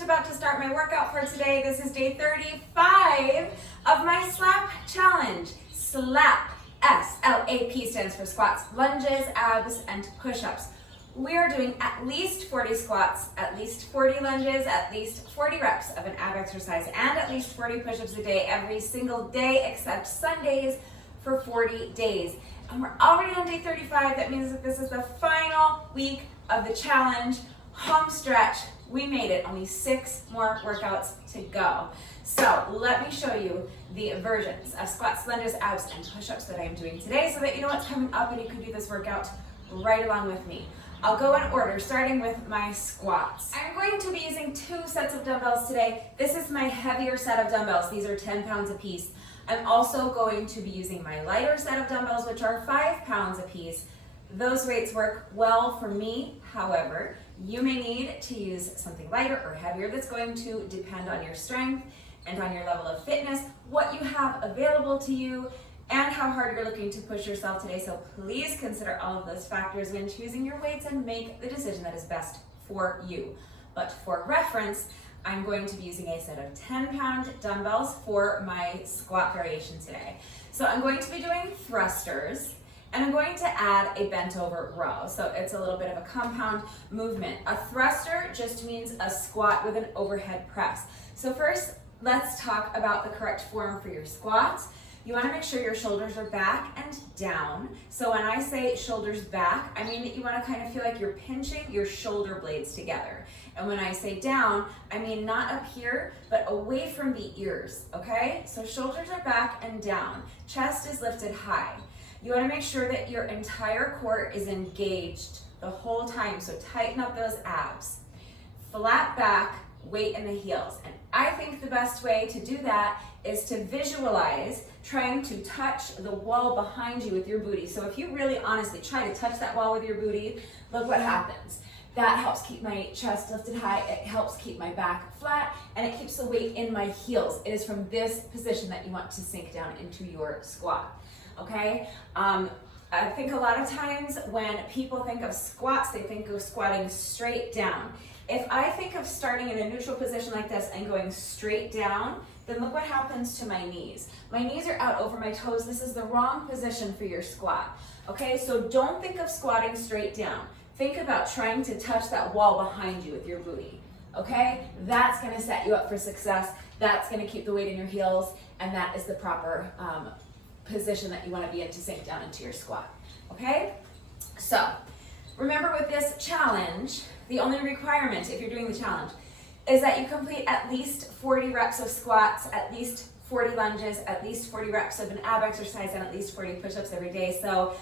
just about to start my workout for today. This is day 35 of my SLAP challenge. SLAP, S-L-A-P stands for squats, lunges, abs, and push-ups. We are doing at least 40 squats, at least 40 lunges, at least 40 reps of an ab exercise, and at least 40 push-ups a day every single day except Sundays for 40 days. And we're already on day 35. That means that this is the final week of the challenge. Home stretch. We made it. Only 6 more workouts to go. So let me show you the versions of squats, lunges, abs, and push-ups that I am doing today so that you know what's coming up and you can do this workout right along with me. I'll go in order, starting with my squats. I'm going to be using 2 sets of dumbbells today. This is my heavier set of dumbbells. These are 10 pounds apiece. I'm also going to be using my lighter set of dumbbells, which are 5 pounds apiece. Those weights work well for me. However, you may need to use something lighter or heavier. That's going to depend on your strength and on your level of fitness, what you have available to you, and how hard you're looking to push yourself today. So please consider all of those factors when choosing your weights and make the decision that is best for you. But for reference, I'm going to be using a set of 10-pound dumbbells for my squat variation today. So I'm going to be doing thrusters, and I'm going to add a bent over row. So it's a little bit of a compound movement. A thruster just means a squat with an overhead press. So first, let's talk about the correct form for your squats. You want to make sure your shoulders are back and down. So when I say shoulders back, I mean that you want to kind of feel like you're pinching your shoulder blades together. And when I say down, I mean not up here, but away from the ears, okay? So shoulders are back and down. Chest is lifted high. You want to make sure that your entire core is engaged the whole time, so tighten up those abs. Flat back, weight in the heels. And I think the best way to do that is to visualize trying to touch the wall behind you with your booty. So if you really honestly try to touch that wall with your booty, look what happens. That helps keep my chest lifted high, it helps keep my back flat, and it keeps the weight in my heels. It is from this position that you want to sink down into your squat, okay? I think a lot of times when people think of squats, they think of squatting straight down. If I think of starting in a neutral position like this and going straight down, then look what happens to my knees. My knees are out over my toes. This is the wrong position for your squat. Okay, so don't think of squatting straight down. Think about trying to touch that wall behind you with your booty. Okay, that's gonna set you up for success. That's gonna keep the weight in your heels, and that is the proper position that you wanna be in to sink down into your squat. Okay, so remember with this challenge, the only requirement if you're doing the challenge is that you complete at least 40 reps of squats, at least 40 lunges, at least 40 reps of an ab exercise, and at least 40 push-ups every day. So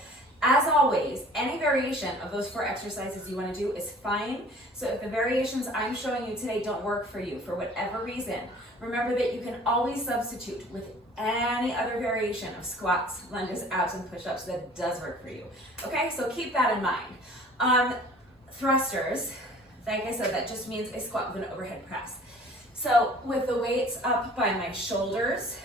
as always, any variation of those 4 exercises you want to do is fine. So if the variations I'm showing you today don't work for you for whatever reason, remember that you can always substitute with any other variation of squats, lunges, abs, and push-ups that does work for you. Okay, so keep that in mind. Thrusters, like I said, that just means a squat with an overhead press. So with the weights up by my shoulders,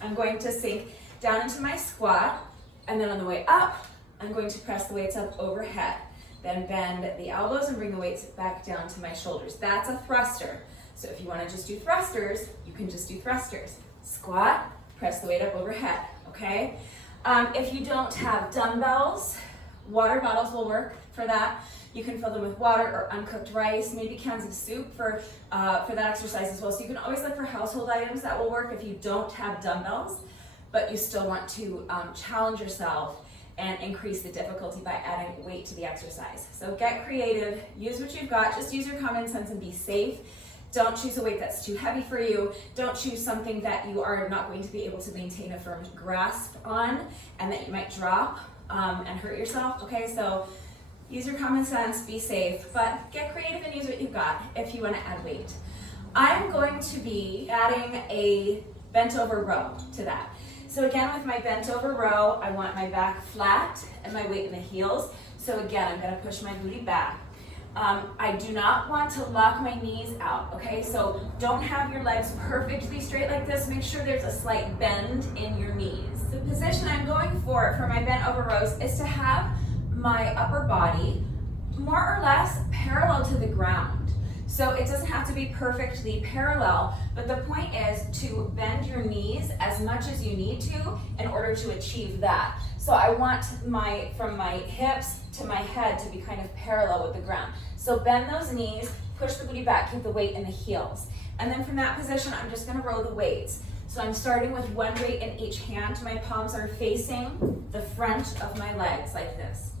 I'm going to sink down into my squat, and then on the way up, I'm going to press the weights up overhead. Then bend the elbows and bring the weights back down to my shoulders. That's a thruster. So if you want to just do thrusters, you can just do thrusters. Squat, press the weight up overhead, okay? If you don't have dumbbells, water bottles will work for that. You can fill them with water or uncooked rice, maybe cans of soup for that exercise as well. So you can always look for household items that will work if you don't have dumbbells, but you still want to challenge yourself and increase the difficulty by adding weight to the exercise. So get creative, use what you've got, just use your common sense and be safe. Don't choose a weight that's too heavy for you. Don't choose something that you are not going to be able to maintain a firm grasp on and that you might drop and hurt yourself, okay? So use your common sense, be safe, but get creative and use what you've got if you want to add weight. I'm going to be adding a bent over row to that. So again, with my bent over row, I want my back flat and my weight in the heels. So again, I'm going to push my booty back. I do not want to lock my knees out, okay? So don't have your legs perfectly straight like this. Make sure there's a slight bend in your knees. The position I'm going for my bent over rows is to have my upper body more or less parallel to the ground. So it doesn't have to be perfectly parallel, but the point is to bend your knees as much as you need to in order to achieve that. So I want from my hips to my head to be kind of parallel with the ground. So bend those knees, push the booty back, keep the weight in the heels. And then from that position, I'm just gonna row the weights. So I'm starting with one weight in each hand. My palms are facing the front of my legs like this.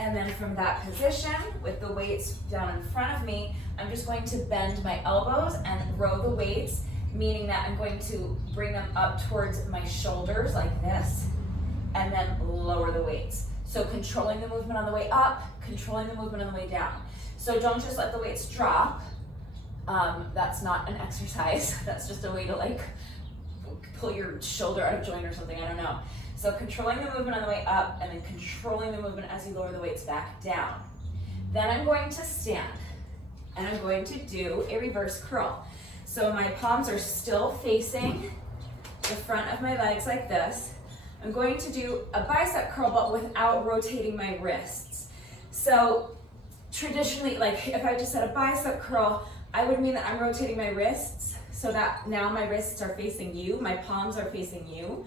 And then from that position, with the weights down in front of me, I'm just going to bend my elbows and row the weights, meaning that I'm going to bring them up towards my shoulders like this, and then lower the weights. So controlling the movement on the way up, controlling the movement on the way down. So don't just let the weights drop. That's not an exercise. That's just a way to like pull your shoulder out of joint or something, I don't know. So controlling the movement on the way up and then controlling the movement as you lower the weights back down. Then I'm going to stand and I'm going to do a reverse curl. So my palms are still facing the front of my legs like this. I'm going to do a bicep curl but without rotating my wrists. So traditionally, like if I just said a bicep curl, I would mean that I'm rotating my wrists so that now my wrists are facing you, my palms are facing you.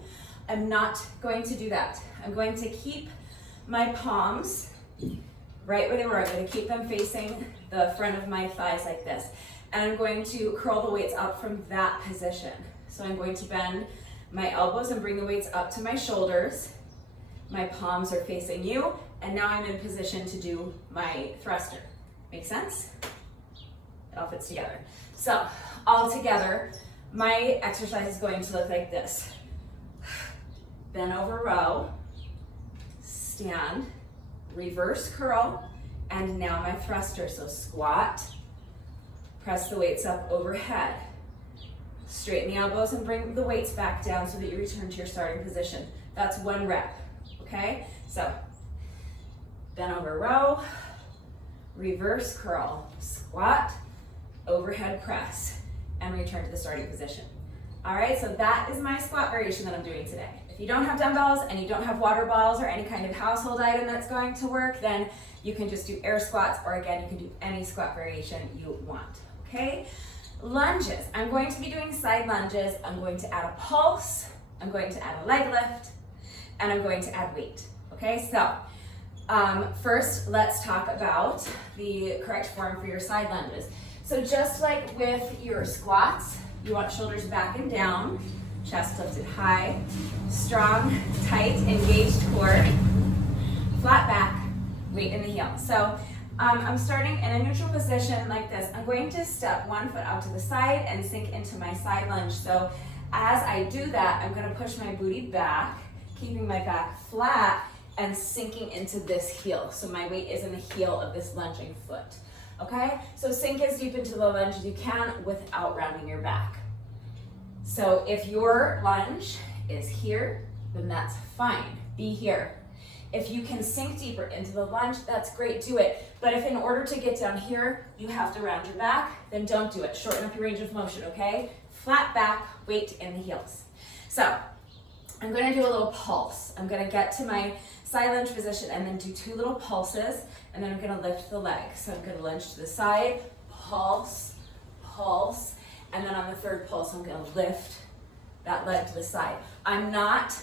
I'm not going to do that. I'm going to keep my palms right where they were. I'm going to keep them facing the front of my thighs like this. And I'm going to curl the weights up from that position. So I'm going to bend my elbows and bring the weights up to my shoulders. My palms are facing you. And now I'm in position to do my thruster. Make sense? It all fits together. So all together, my exercise is going to look like this. Bend over row, stand, reverse curl, and now my thruster. So squat, press the weights up overhead. Straighten the elbows and bring the weights back down so that you return to your starting position. That's one rep, okay? So bend over row, reverse curl, squat, overhead press, and return to the starting position. All right, so that is my squat variation that I'm doing today. If you don't have dumbbells and you don't have water bottles or any kind of household item that's going to work, then you can just do air squats, or again, you can do any squat variation you want, okay? Lunges, I'm going to be doing side lunges. I'm going to add a pulse, I'm going to add a leg lift, and I'm going to add weight, okay? So first, let's talk about the correct form for your side lunges. So just like with your squats, you want shoulders back and down, chest lifted high, strong, tight, engaged core, flat back, weight in the heel. So I'm starting in a neutral position like this. I'm going to step one foot out to the side and sink into my side lunge. So as I do that, I'm going to push my booty back, keeping my back flat and sinking into this heel. So my weight is in the heel of this lunging foot. Okay, so sink as deep into the lunge as you can without rounding your back. So if your lunge is here, then that's fine, be here. If you can sink deeper into the lunge, that's great, do it. But if in order to get down here, you have to round your back, then don't do it. Shorten up your range of motion, okay? Flat back, weight in the heels. So I'm gonna do a little pulse. I'm gonna get to my side lunge position and then do two little pulses, and then I'm gonna lift the leg. So I'm gonna lunge to the side, pulse, pulse, and then on the third pulse, I'm gonna lift that leg to the side. I'm not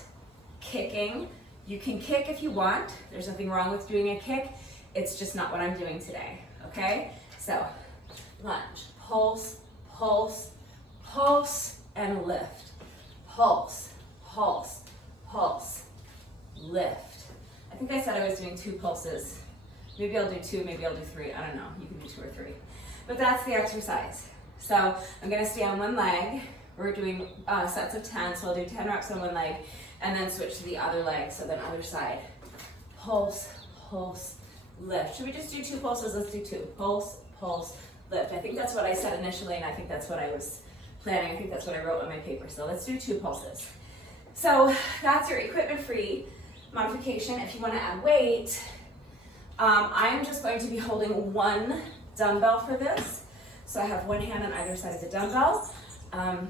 kicking. You can kick if you want. There's nothing wrong with doing a kick. It's just not what I'm doing today, okay? So lunge, pulse, pulse, pulse, and lift. Pulse, pulse, pulse, lift. I think I said I was doing two pulses. Maybe I'll do two, maybe I'll do three. I don't know, you can do two or three. But that's the exercise. So I'm gonna stay on one leg. We're doing sets of 10, so I'll do 10 reps on one leg and then switch to the other leg, so then other side. Pulse, pulse, lift. Should we just do two pulses? Let's do two. Pulse, pulse, lift. I think that's what I said initially, and I think that's what I was planning. I think that's what I wrote on my paper. So let's do two pulses. So that's your equipment-free modification. If you want to add weight, I'm just going to be holding one dumbbell for this. So I have one hand on either side of the dumbbell.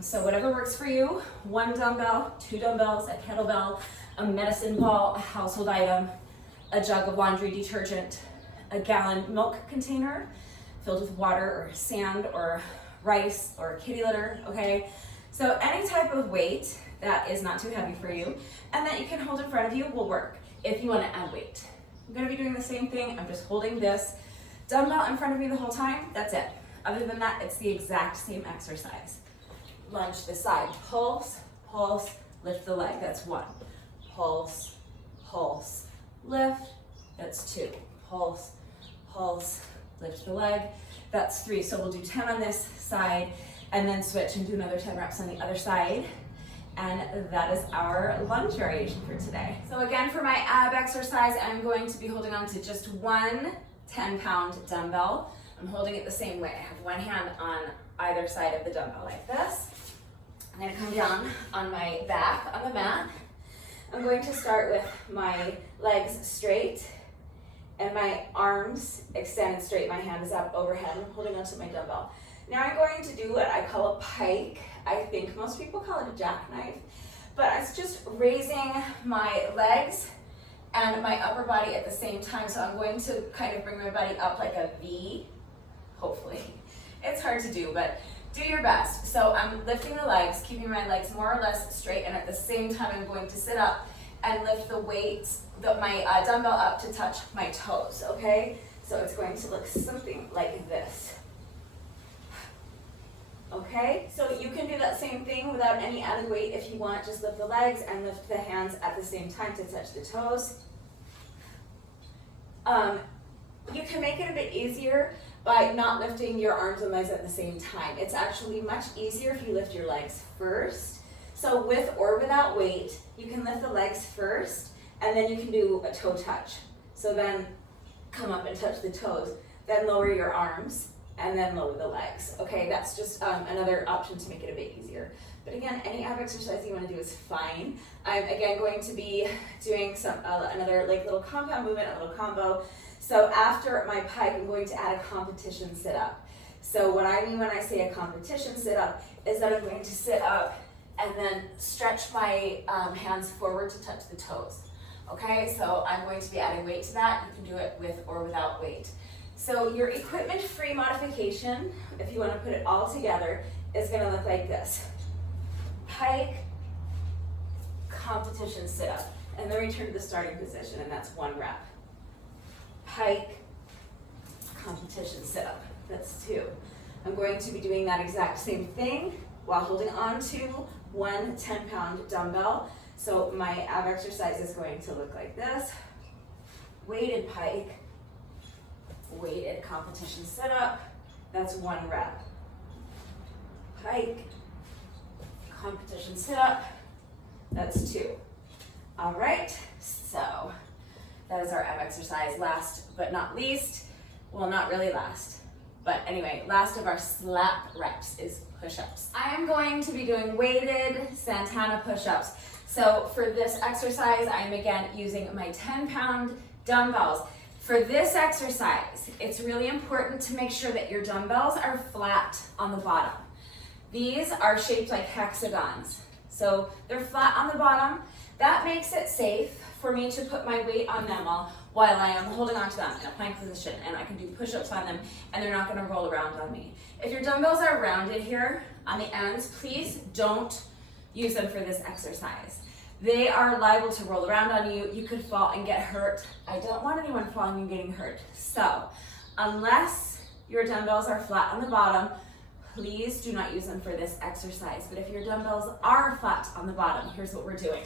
So whatever works for you, one dumbbell, two dumbbells, a kettlebell, a medicine ball, a household item, a jug of laundry detergent, a gallon milk container, filled with water or sand or rice or kitty litter, okay? So any type of weight that is not too heavy for you and that you can hold in front of you will work if you want to add weight. I'm going to be doing the same thing. I'm just holding this dumbbell in front of me the whole time. That's it. Other than that, it's the exact same exercise. Lunge this side. Pulse, pulse, lift the leg. That's 1. Pulse, pulse, lift. That's 2. Pulse, pulse, lift the leg. That's 3. So we'll do 10 on this side and then switch and do another 10 reps on the other side. And that is our lunge variation for today. So again, for my ab exercise, I'm going to be holding on to just one 10-pound dumbbell. I'm holding it the same way. I have one hand on either side of the dumbbell like this. I'm gonna come down on my back on the mat. I'm going to start with my legs straight and my arms extended straight. My hand is up overhead. I'm holding onto my dumbbell. Now I'm going to do what I call a pike. I think most people call it a jackknife, but it's just raising my legs and my upper body at the same time. So I'm going to kind of bring my body up like a V, hopefully. It's hard to do, but do your best. So I'm lifting the legs, keeping my legs more or less straight, and at the same time I'm going to sit up and lift the weights, my dumbbell up to touch my toes, okay? So it's going to look something like this. Okay, so you can do that same thing without any added weight if you want. Just lift the legs and lift the hands at the same time to touch the toes. You can make it a bit easier by not lifting your arms and legs at the same time. It's actually much easier if you lift your legs first. So with or without weight, you can lift the legs first and then you can do a toe touch. So then come up and touch the toes, then lower your arms, and then lower the legs. Okay, that's just another option to make it a bit easier. But again, any ab exercise you want to do is fine. I'm again going to be doing another like little compound movement, a little combo. So after my pike, I'm going to add a competition sit-up. So what I mean when I say a competition sit-up is that I'm going to sit up and then stretch my hands forward to touch the toes. Okay, so I'm going to be adding weight to that. You can do it with or without weight. So your equipment-free modification, if you want to put it all together, is going to look like this. Pike, competition sit-up, and then return to the starting position, and that's 1 rep. Pike, competition sit-up, that's 2. I'm going to be doing that exact same thing while holding on to one 10-pound dumbbell. So my ab exercise is going to look like this. Weighted pike, weighted competition sit-up, that's 1 rep. Pike, competition sit-up, that's 2. All right, so that is our ab exercise. Last but not least, well, not really last, but anyway, last of our slap reps is push-ups. I am going to be doing weighted Santana push-ups. So for this exercise, I'm again using my 10-pound dumbbells. For this exercise, it's really important to make sure that your dumbbells are flat on the bottom. These are shaped like hexagons. So they're flat on the bottom. That makes it safe for me to put my weight on them while I am holding onto them in a plank position, and I can do push-ups on them and they're not gonna roll around on me. If your dumbbells are rounded here on the ends, please don't use them for this exercise. They are liable to roll around on you. You could fall and get hurt. I don't want anyone falling and getting hurt. So unless your dumbbells are flat on the bottom, please do not use them for this exercise. But if your dumbbells are flat on the bottom, here's what we're doing.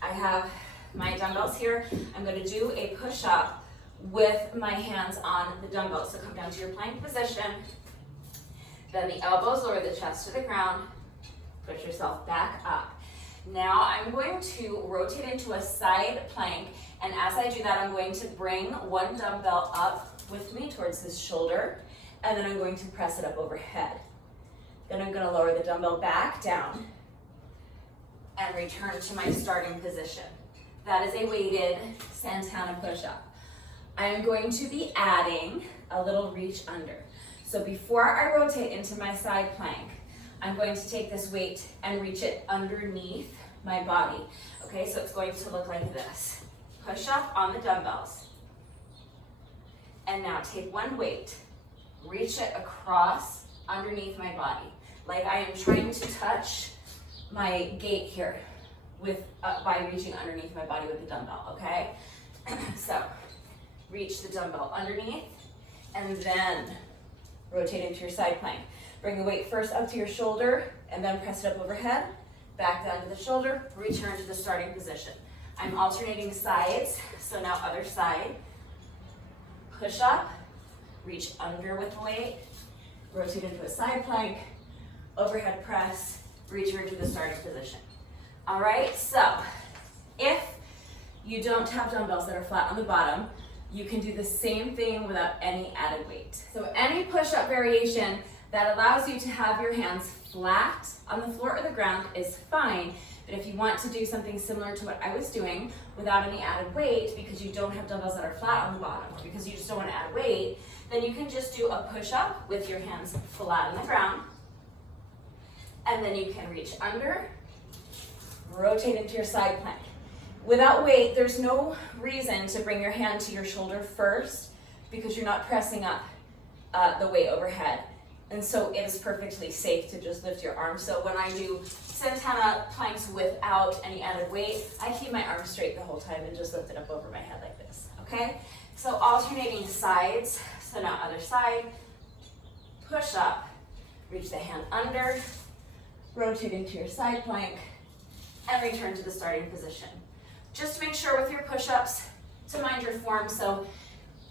I have my dumbbells here. I'm going to do a push-up with my hands on the dumbbells. So come down to your plank position. Then the elbows lower the chest to the ground. Push yourself back up. Now I'm going to rotate into a side plank, and as I do that, I'm going to bring one dumbbell up with me towards this shoulder, and then I'm going to press it up overhead. Then I'm going to lower the dumbbell back down and return to my starting position. That is a weighted Santana push-up. I am going to be adding a little reach under. So before I rotate into my side plank, I'm going to take this weight and reach it underneath my body. Okay, so it's going to look like this. Push up on the dumbbells. And now take one weight reach it across underneath my body. Like I am trying to touch my gate here by reaching underneath my body with the dumbbell, okay? So reach the dumbbell underneath and then rotate into your side plank. Bring the weight first up to your shoulder and then press it up overhead, back down to the shoulder, return to the starting position. I'm alternating sides, so now other side. Push up, reach under with the weight, rotate into a side plank, overhead press, return to the starting position. All right, so if you don't have dumbbells that are flat on the bottom, you can do the same thing without any added weight. So any push-up variation that allows you to have your hands flat on the floor or the ground is fine, but if you want to do something similar to what I was doing without any added weight, because you don't have dumbbells that are flat on the bottom, because you just don't want to add weight, then you can just do a push-up with your hands flat on the ground, and then you can reach under, rotate into your side plank. Without weight, there's no reason to bring your hand to your shoulder first because you're not pressing up the weight overhead. And so it is perfectly safe to just lift your arms. So when I do Santana planks without any added weight, I keep my arms straight the whole time and just lift it up over my head like this, okay? So alternating sides. So now other side, push up, reach the hand under, rotate into your side plank, and return to the starting position. Just make sure with your push-ups to mind your form, so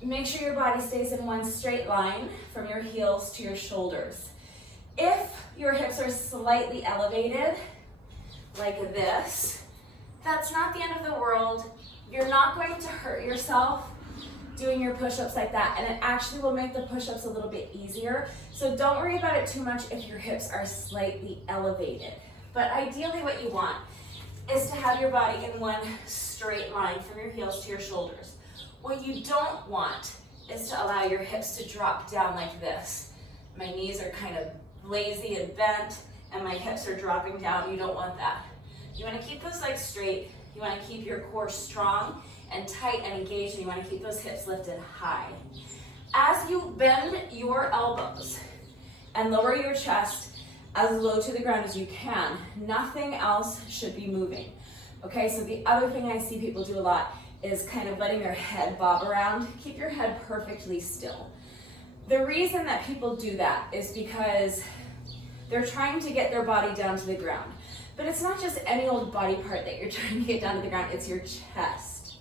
make sure your body stays in one straight line from your heels to your shoulders. If your hips are slightly elevated, like this, that's not the end of the world. You're not going to hurt yourself doing your push-ups like that, and it actually will make the push-ups a little bit easier. So don't worry about it too much if your hips are slightly elevated. But ideally what you want is to have your body in one straight line from your heels to your shoulders. What you don't want is to allow your hips to drop down like this. My knees are kind of lazy and bent, and my hips are dropping down. You don't want that. You want to keep those legs straight. You want to keep your core strong and tight and engaged, and you want to keep those hips lifted high. As you bend your elbows and lower your chest as low to the ground as you can, nothing else should be moving. Okay, so the other thing I see people do a lot is kind of letting their head bob around. Keep your head perfectly still. The reason that people do that is because they're trying to get their body down to the ground. But it's not just any old body part that you're trying to get down to the ground, it's your chest.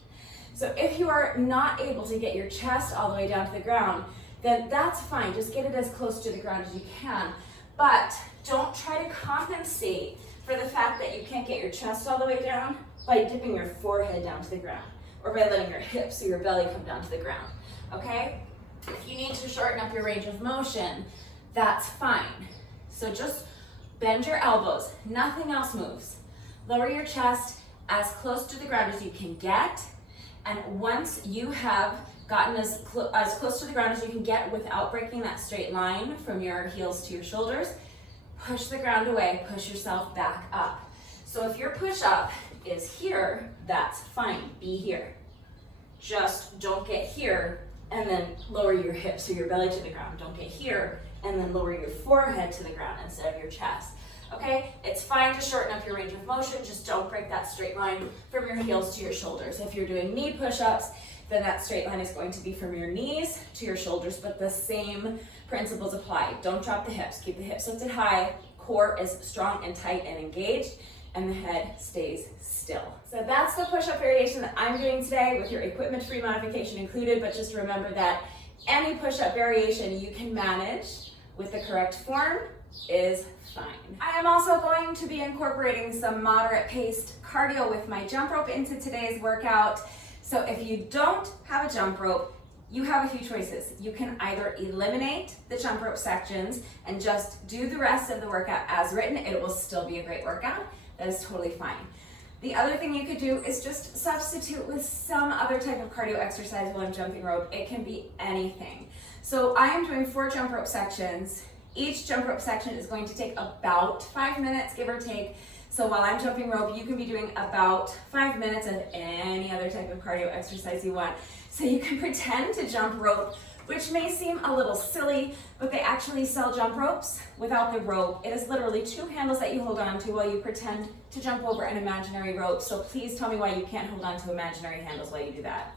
So if you are not able to get your chest all the way down to the ground, then that's fine. Just get it as close to the ground as you can. But don't try to compensate for the fact that you can't get your chest all the way down by dipping your forehead down to the ground or by letting your hips or your belly come down to the ground, okay? If you need to shorten up your range of motion, that's fine. So just bend your elbows, nothing else moves. Lower your chest as close to the ground as you can get, and once you have gotten as close to the ground as you can get without breaking that straight line from your heels to your shoulders, push the ground away, push yourself back up. So if your push-up is here, that's fine, be here. Just don't get here and then lower your hips or your belly to the ground. Don't get here and then lower your forehead to the ground instead of your chest. Okay, it's fine to shorten up your range of motion, just don't break that straight line from your heels to your shoulders. If you're doing knee push-ups, then that straight line is going to be from your knees to your shoulders, but the same principles apply. Don't drop the hips, keep the hips lifted high, core is strong and tight and engaged, and the head stays still. So that's the push-up variation that I'm doing today with your equipment-free modification included, but just remember that any push-up variation you can manage with the correct form is fine. I am also going to be incorporating some moderate paced cardio with my jump rope into today's workout. So if you don't have a jump rope, you have a few choices. You can either eliminate the jump rope sections and just do the rest of the workout as written. It will still be a great workout. That is totally fine. The other thing you could do is just substitute with some other type of cardio exercise while I'm jumping rope. It can be anything. So I am doing 4 jump rope sections. Each jump rope section is going to take about 5 minutes, give or take. So while I'm jumping rope, you can be doing about 5 minutes of any other type of cardio exercise you want. So you can pretend to jump rope which may seem a little silly, but they actually sell jump ropes without the rope. It is literally 2 handles that you hold on to while you pretend to jump over an imaginary rope. So please tell me why you can't hold on to imaginary handles while you do that.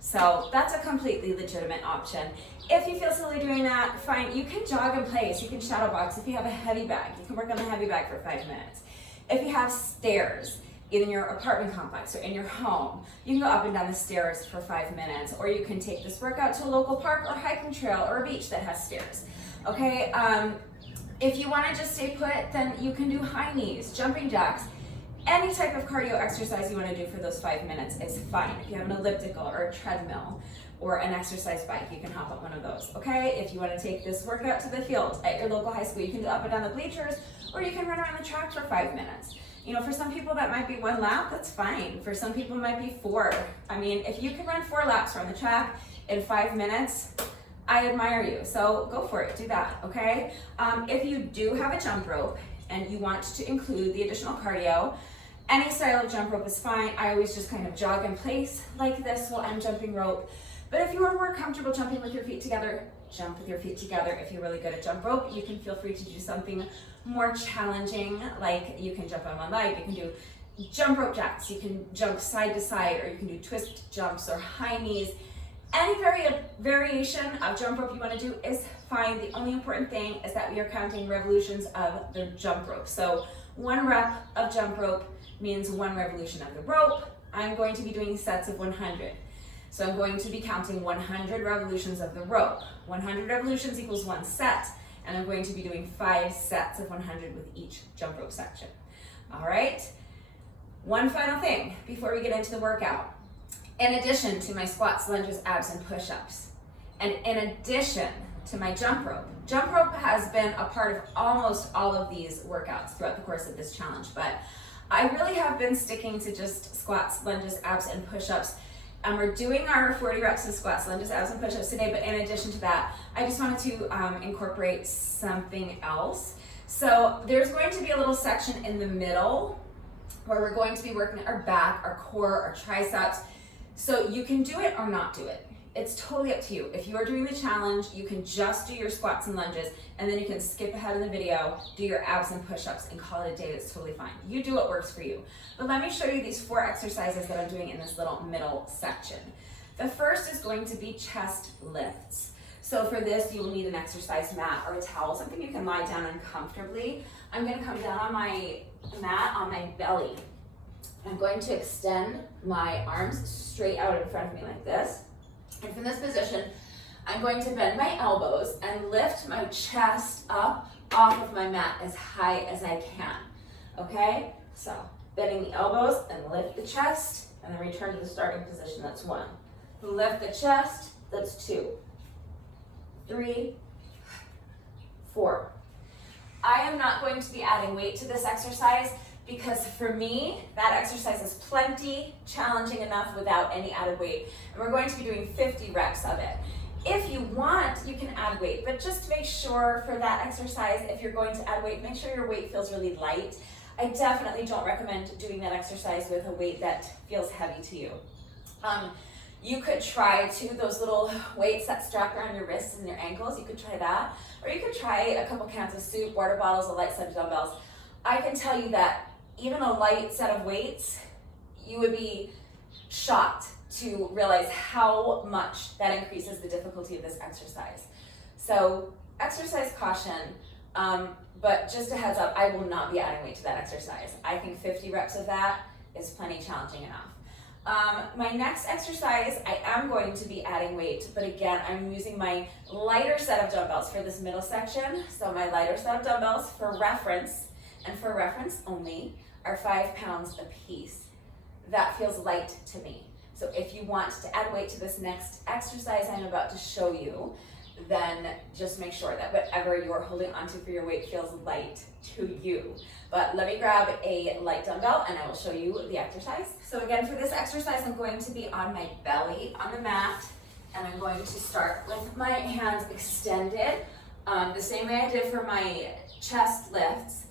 So that's a completely legitimate option. If you feel silly doing that, fine. You can jog in place. You can shadow box. If you have a heavy bag, you can work on the heavy bag for 5 minutes. If you have stairs, either in your apartment complex or in your home, you can go up and down the stairs for 5 minutes, or you can take this workout to a local park or hiking trail or a beach that has stairs. Okay, if you want to just stay put, then you can do high knees, jumping jacks. Any type of cardio exercise you want to do for those 5 minutes is fine. If you have an elliptical or a treadmill or an exercise bike, you can hop on one of those, okay? If you want to take this workout to the field at your local high school, you can go up and down the bleachers, or you can run around the track for 5 minutes. You know, for some people that might be 1 lap, that's fine. For some people it might be 4. I mean, if you can run 4 laps around the track in 5 minutes, I admire you. So go for it, do that, okay? If you do have a jump rope and you want to include the additional cardio, any style of jump rope is fine. I always just kind of jog in place like this while I'm jumping rope. But if you are more comfortable jumping with your feet together, jump with your feet together. If you're really good at jump rope, you can feel free to do something more challenging, like you can jump on one leg, you can do jump rope jacks, you can jump side to side, or you can do twist jumps or high knees. Any variation of jump rope you want to do is fine. The only important thing is that we are counting revolutions of the jump rope. So 1 rep of jump rope means 1 revolution of the rope. I'm going to be doing sets of 100. So I'm going to be counting 100 revolutions of the rope. 100 revolutions equals 1 set, and I'm going to be doing 5 sets of 100 with each jump rope section. All right? One final thing before we get into the workout. In addition to my squats, lunges, abs, and push-ups, and in addition to my jump rope has been a part of almost all of these workouts throughout the course of this challenge, but I really have been sticking to just squats, lunges, abs, and push-ups. And we're doing our 40 reps of squats, lunges, abs, and push-ups today, but in addition to that, I just wanted to incorporate something else. So there's going to be a little section in the middle where we're going to be working our back, our core, our triceps. So you can do it or not do it. It's totally up to you. If you are doing the challenge, you can just do your squats and lunges, and then you can skip ahead in the video, do your abs and push-ups, and call it a day. That's totally fine. You do what works for you. But let me show you these 4 exercises that I'm doing in this little middle section. The first is going to be chest lifts. So for this, you will need an exercise mat or a towel, something you can lie down on comfortably. I'm going to come down on my mat on my belly. I'm going to extend my arms straight out in front of me like this. And from this position, I'm going to bend my elbows and lift my chest up off of my mat as high as I can, okay? So bending the elbows and lift the chest, and then return to the starting position, that's 1. Lift the chest, that's 2, 3, 4. I am not going to be adding weight to this exercise because for me, that exercise is plenty challenging enough without any added weight. And we're going to be doing 50 reps of it. If you want, you can add weight, but just make sure for that exercise, if you're going to add weight, make sure your weight feels really light. I definitely don't recommend doing that exercise with a weight that feels heavy to you. You could try those little weights that strap around your wrists and your ankles. You could try that. Or you could try a couple cans of soup, water bottles, a light set of dumbbells. I can tell you that even a light set of weights, you would be shocked to realize how much that increases the difficulty of this exercise. So exercise caution, but just a heads up, I will not be adding weight to that exercise. I think 50 reps of that is plenty challenging enough. My next exercise, I am going to be adding weight, but again, I'm using my lighter set of dumbbells for this middle section. So my lighter set of dumbbells for reference, and for reference only, are 5 pounds a piece. That feels light to me. So if you want to add weight to this next exercise I'm about to show you, then just make sure that whatever you're holding onto for your weight feels light to you. But let me grab a light dumbbell and I will show you the exercise. So again, for this exercise, I'm going to be on my belly on the mat, and I'm going to start with my hands extended, the same way I did for my chest lifts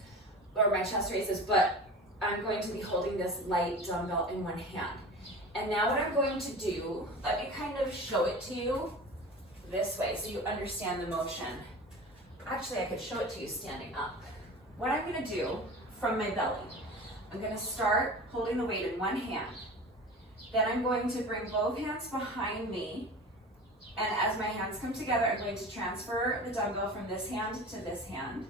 or my chest raises, but I'm going to be holding this light dumbbell in one hand. And now what I'm going to do, let me kind of show it to you this way so you understand the motion. Actually, I could show it to you standing up. What I'm gonna do from my belly, I'm gonna start holding the weight in one hand. Then I'm going to bring both hands behind me, and as my hands come together, I'm going to transfer the dumbbell from this hand to this hand.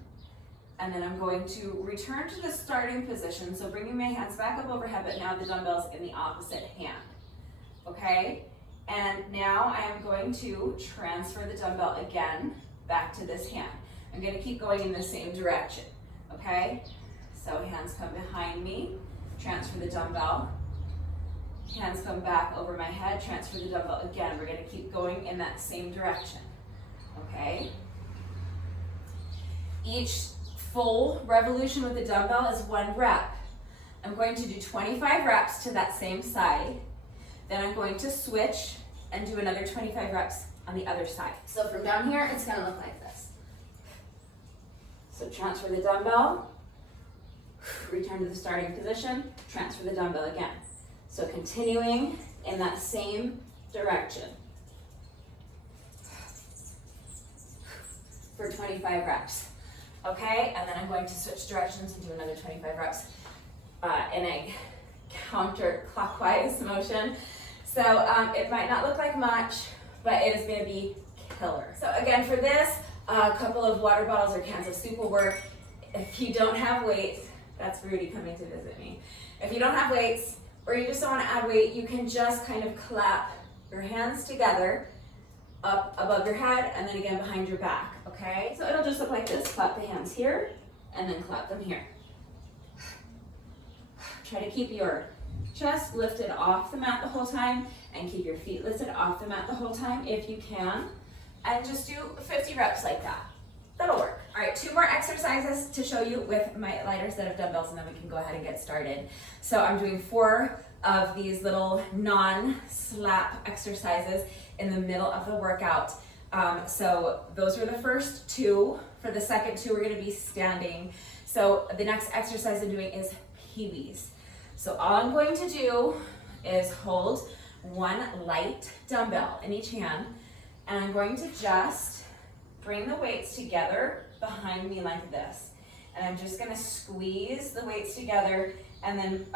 And then I'm going to return to the starting position, so bringing my hands back up overhead, but now the dumbbell's in the opposite hand, okay? And now I am going to transfer the dumbbell again back to this hand. I'm gonna keep going in the same direction, okay? So hands come behind me, transfer the dumbbell. Hands come back over my head, transfer the dumbbell again. We're gonna keep going in that same direction, okay? Each full revolution with the dumbbell is 1 rep. I'm going to do 25 reps to that same side. Then I'm going to switch and do another 25 reps on the other side. So from down here, it's gonna look like this. So transfer the dumbbell, return to the starting position, transfer the dumbbell again. So continuing in that same direction for 25 reps. Okay, and then I'm going to switch directions and do another 25 reps in a counterclockwise motion. So it might not look like much, but it is going to be killer. So again, for this, a couple of water bottles or cans of soup will work. If you don't have weights, that's Rudy coming to visit me. If you don't have weights, or you just don't want to add weight, you can just kind of clap your hands together up above your head and then again behind your back, okay? So it'll just look like this. Clap the hands here and then clap them here. Try to keep your chest lifted off the mat the whole time and keep your feet lifted off the mat the whole time if you can. And just do 50 reps like that. That'll work. All right, 2 more exercises to show you with my lighter set of dumbbells, and then we can go ahead and get started. So I'm doing 4 of these little non-slap exercises in the middle of the workout. So those were the first 2. For the second 2, we're gonna be standing. So the next exercise I'm doing is Pee-wees. So all I'm going to do is hold 1 light dumbbell in each hand, and I'm going to just bring the weights together behind me like this. And I'm just gonna squeeze the weights together and then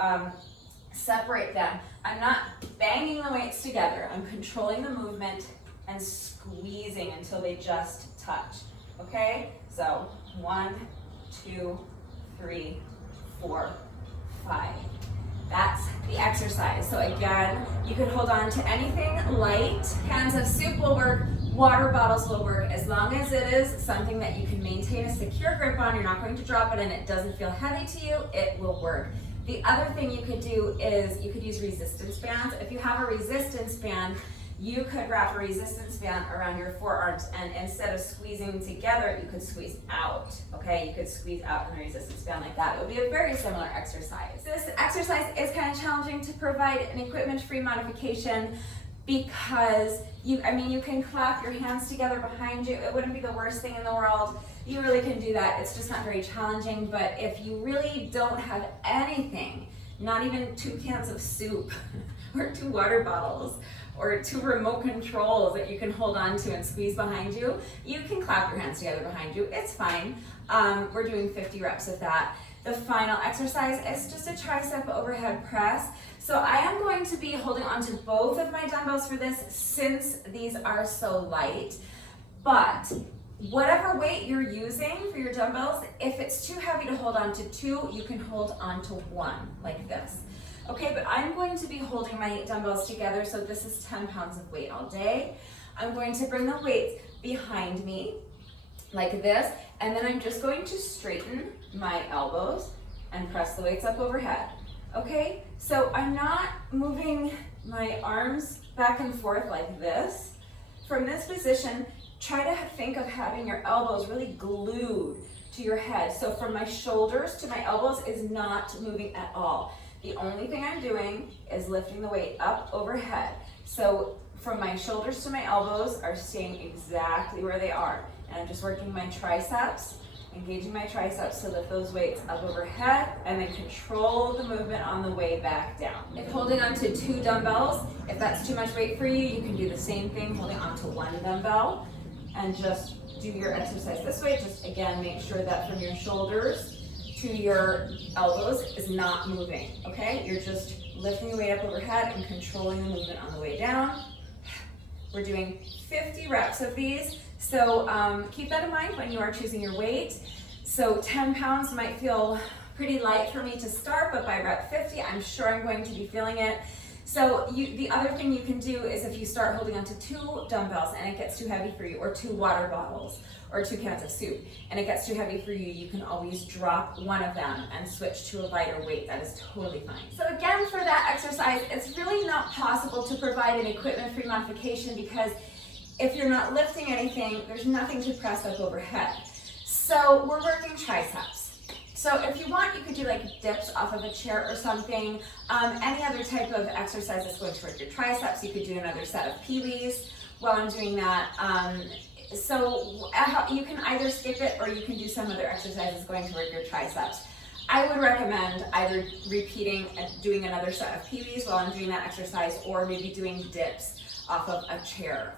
separate them. I'm not banging the weights together. I'm controlling the movement and squeezing until they just touch, okay? So 1, 2, 3, 4, 5. That's the exercise. So again, you can hold on to anything light. Cans of soup will work, water bottles will work, as long as it is something that you can maintain a secure grip on, you're not going to drop it and it doesn't feel heavy to you, it will work. The other thing you could do is you could use resistance bands. If you have a resistance band, you could wrap a resistance band around your forearms, and instead of squeezing together, you could squeeze out, okay? You could squeeze out in a resistance band like that. It would be a very similar exercise. This exercise is kind of challenging to provide an equipment-free modification because you can clap your hands together behind you. It wouldn't be the worst thing in the world. You really can do that. It's just not very challenging, but if you really don't have anything, not even 2 cans of soup or 2 water bottles, or 2 remote controls that you can hold on to and squeeze behind you, you can clap your hands together behind you. It's fine. We're doing 50 reps of that. The final exercise is just a tricep overhead press. So I am going to be holding on to both of my dumbbells for this since these are so light. But whatever weight you're using for your dumbbells, if it's too heavy to hold on to 2, you can hold on to 1 like this. Okay, but I'm going to be holding my dumbbells together, so this is 10 pounds of weight all day. I'm going to bring the weights behind me like this, and then I'm just going to straighten my elbows and press the weights up overhead. Okay, so I'm not moving my arms back and forth like this. From this position, try to think of having your elbows really glued to your head. So from my shoulders to my elbows is not moving at all. The only thing I'm doing is lifting the weight up overhead. So from my shoulders to my elbows are staying exactly where they are. And I'm just working my triceps engaging my triceps to lift those weights up overhead, and then control the movement on the way back down. If holding onto 2 dumbbells, if that's too much weight for you, you can do the same thing holding onto 1 dumbbell and just do your exercise this way. Just again, make sure that from your shoulders to your elbows is not moving, okay? You're just lifting the weight up overhead and controlling the movement on the way down. We're doing 50 reps of these, so keep that in mind when you are choosing your weight. So 10 pounds might feel pretty light for me to start, but by rep 50, I'm sure I'm going to be feeling it. So the other thing you can do is if you start holding onto 2 dumbbells and it gets too heavy for you, or 2 water bottles, or 2 cans of soup, and it gets too heavy for you, you can always drop one of them and switch to a lighter weight. That is totally fine. So again, for that exercise, it's really not possible to provide an equipment-free modification because if you're not lifting anything, there's nothing to press up overhead. So we're working triceps. So if you want, you could do like dips off of a chair or something. Any other type of exercise that's going to work your triceps. You could do another set of peewees while I'm doing that. So you can either skip it or you can do some other exercises going to work your triceps. I would recommend either repeating and doing another set of peewees while I'm doing that exercise, or maybe doing dips off of a chair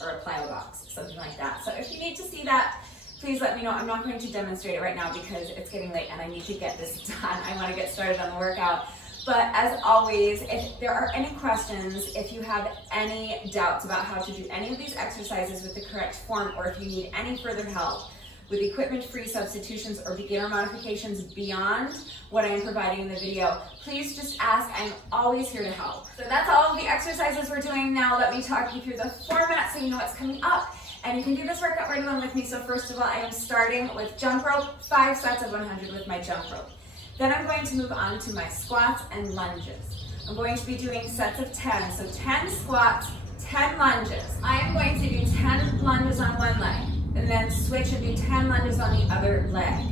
or a plyo box, something like that. So if you need to see that, please let me know. I'm not going to demonstrate it right now because it's getting late and I need to get this done. I want to get started on the workout. But as always, if there are any questions, if you have any doubts about how to do any of these exercises with the correct form, or if you need any further help with equipment-free substitutions or beginner modifications beyond what I am providing in the video, please just ask. I'm always here to help. So that's all of the exercises we're doing now. Let me talk you through the format so you know what's coming up. And you can do this workout right along with me. So first of all, I am starting with jump rope, 5 sets of 100 with my jump rope. Then I'm going to move on to my squats and lunges. I'm going to be doing sets of 10. So 10 squats, 10 lunges. I am going to do 10 lunges on one leg, and then switch and do 10 lunges on the other leg.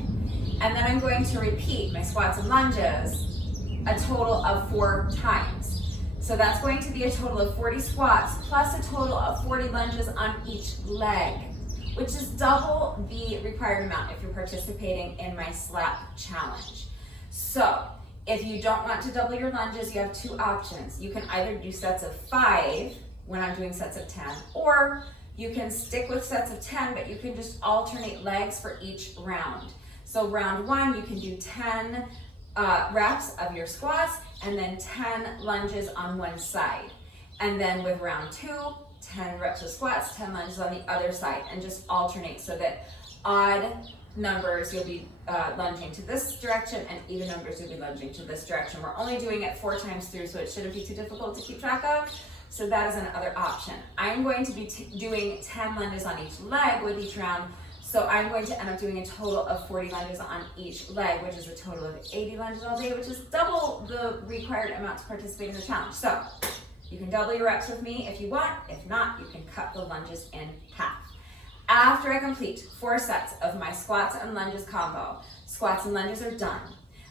And then I'm going to repeat my squats and lunges a total of 4 times. So that's going to be a total of 40 squats plus a total of 40 lunges on each leg, which is double the required amount if you're participating in my slap challenge. So if you don't want to double your lunges, you have 2 options. You can either do sets of 5 when I'm doing sets of 10, or you can stick with sets of 10, but you can just alternate legs for each round. So round 1, you can do 10 reps of your squats and then 10 lunges on one side. And then with round 2, 10 reps of squats, 10 lunges on the other side, and just alternate so that odd numbers you'll be lunging to this direction, and even numbers you'll be lunging to this direction. We're only doing it 4 times through, so it shouldn't be too difficult to keep track of. So that is another option. I'm going to be doing 10 lunges on each leg with each round. So I'm going to end up doing a total of 40 lunges on each leg, which is a total of 80 lunges all day, which is double the required amount to participate in the challenge. So you can double your reps with me if you want. If not, you can cut the lunges in half. After I complete 4 sets of my squats and lunges combo, squats and lunges are done.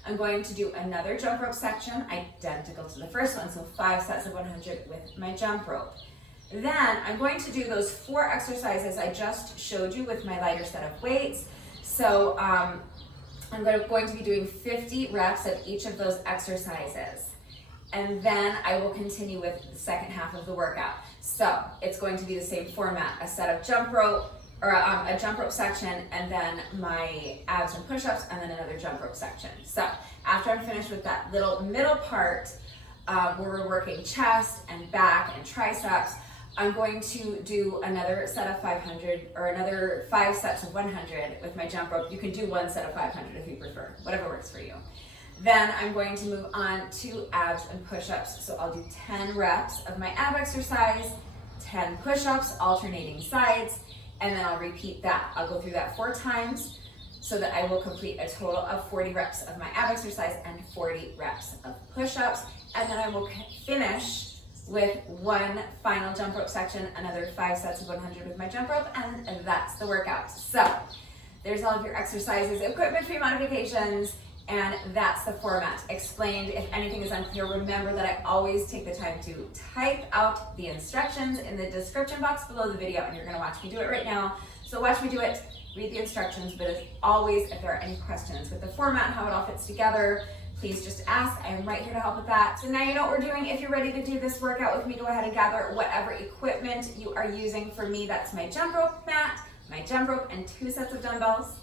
I'm going to do another jump rope section, identical to the first one, so 5 sets of 100 with my jump rope. Then I'm going to do those 4 exercises I just showed you with my lighter set of weights. So I'm going to be doing 50 reps of each of those exercises. And then I will continue with the second half of the workout. So it's going to be the same format, a set of jump rope, or a jump rope section, and then my abs and push-ups, and then another jump rope section. So after I'm finished with that little middle part where we're working chest and back and triceps, I'm going to do another set of 500, or another 5 sets of 100 with my jump rope. You can do 1 set of 500 if you prefer, whatever works for you. Then I'm going to move on to abs and push-ups. So I'll do 10 reps of my ab exercise, 10 push-ups, alternating sides, and then I'll repeat that. I'll go through that 4 times so that I will complete a total of 40 reps of my ab exercise and 40 reps of push-ups. And then I will finish with 1 final jump rope section, another 5 sets of 100 with my jump rope, and that's the workout. So there's all of your exercises, equipment-free modifications, and that's the format explained. If anything is unclear, remember that I always take the time to type out the instructions in the description box below the video, and you're going to watch me do it right now. So So watch me do it, read the instructions, but as always, if there are any questions with the format, how it all fits together, please just ask. I am right here to help with that. So now you know what we're doing. If you're ready to do this workout with me, go ahead and gather whatever equipment you are using. For me, that's my jump rope mat, my jump rope, and 2 sets of dumbbells.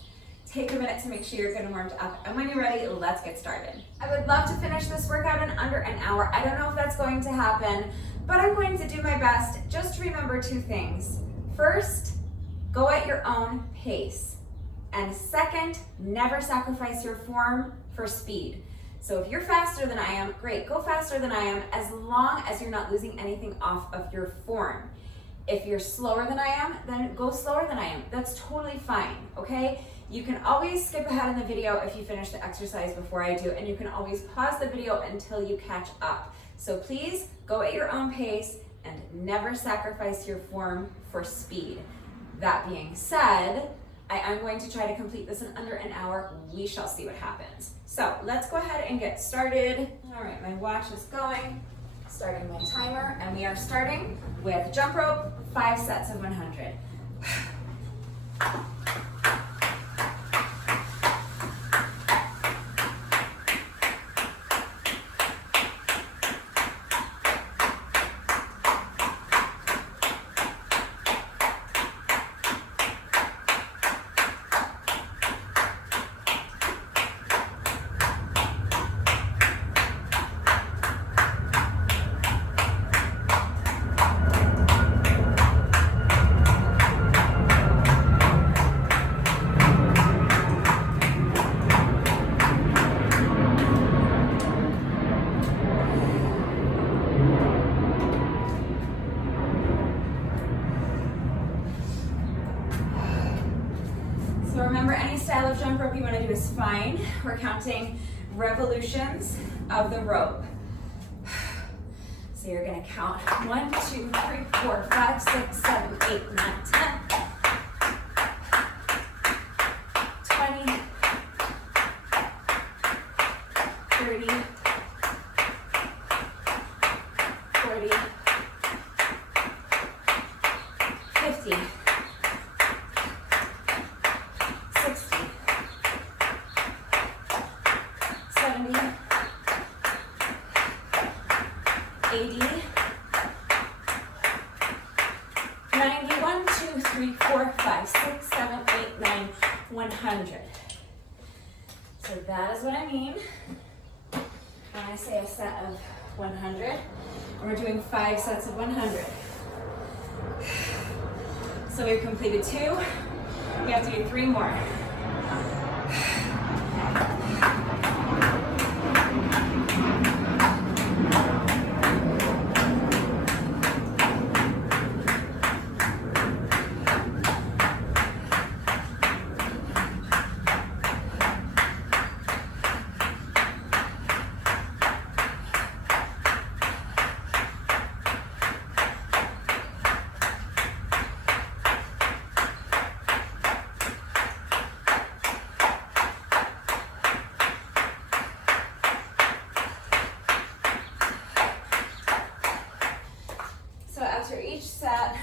Take a minute to make sure you're good and warmed up. And when you're ready, let's get started. I would love to finish this workout in under an hour. I don't know if that's going to happen, but I'm going to do my best. Just remember 2 things. First, go at your own pace. And second, never sacrifice your form for speed. So if you're faster than I am, great, go faster than I am, as long as you're not losing anything off of your form. If you're slower than I am, then go slower than I am. That's totally fine, okay? You can always skip ahead in the video if you finish the exercise before I do, and you can always pause the video until you catch up. So please go at your own pace and never sacrifice your form for speed. That being said, I am going to try to complete this in under an hour. We shall see what happens. So let's go ahead and get started. All right, my watch is going, starting my timer, and we are starting with jump rope, 5 sets of 100. So remember, any style of jump rope you want to do is fine. We're counting revolutions of the rope. So you're going to count 1, 2, 3, 4, 5, 6, 7, 8, 9, 10, 20, 30, 40, 50, 60, 70, 80, 90, 1, 2, 3, 4, 5, 6, 7, 8, 9, 100. So that is what I mean when I say a set of 100. And we're doing 5 sets of 100. So we've completed 2. We have to do 3 more. So after each set,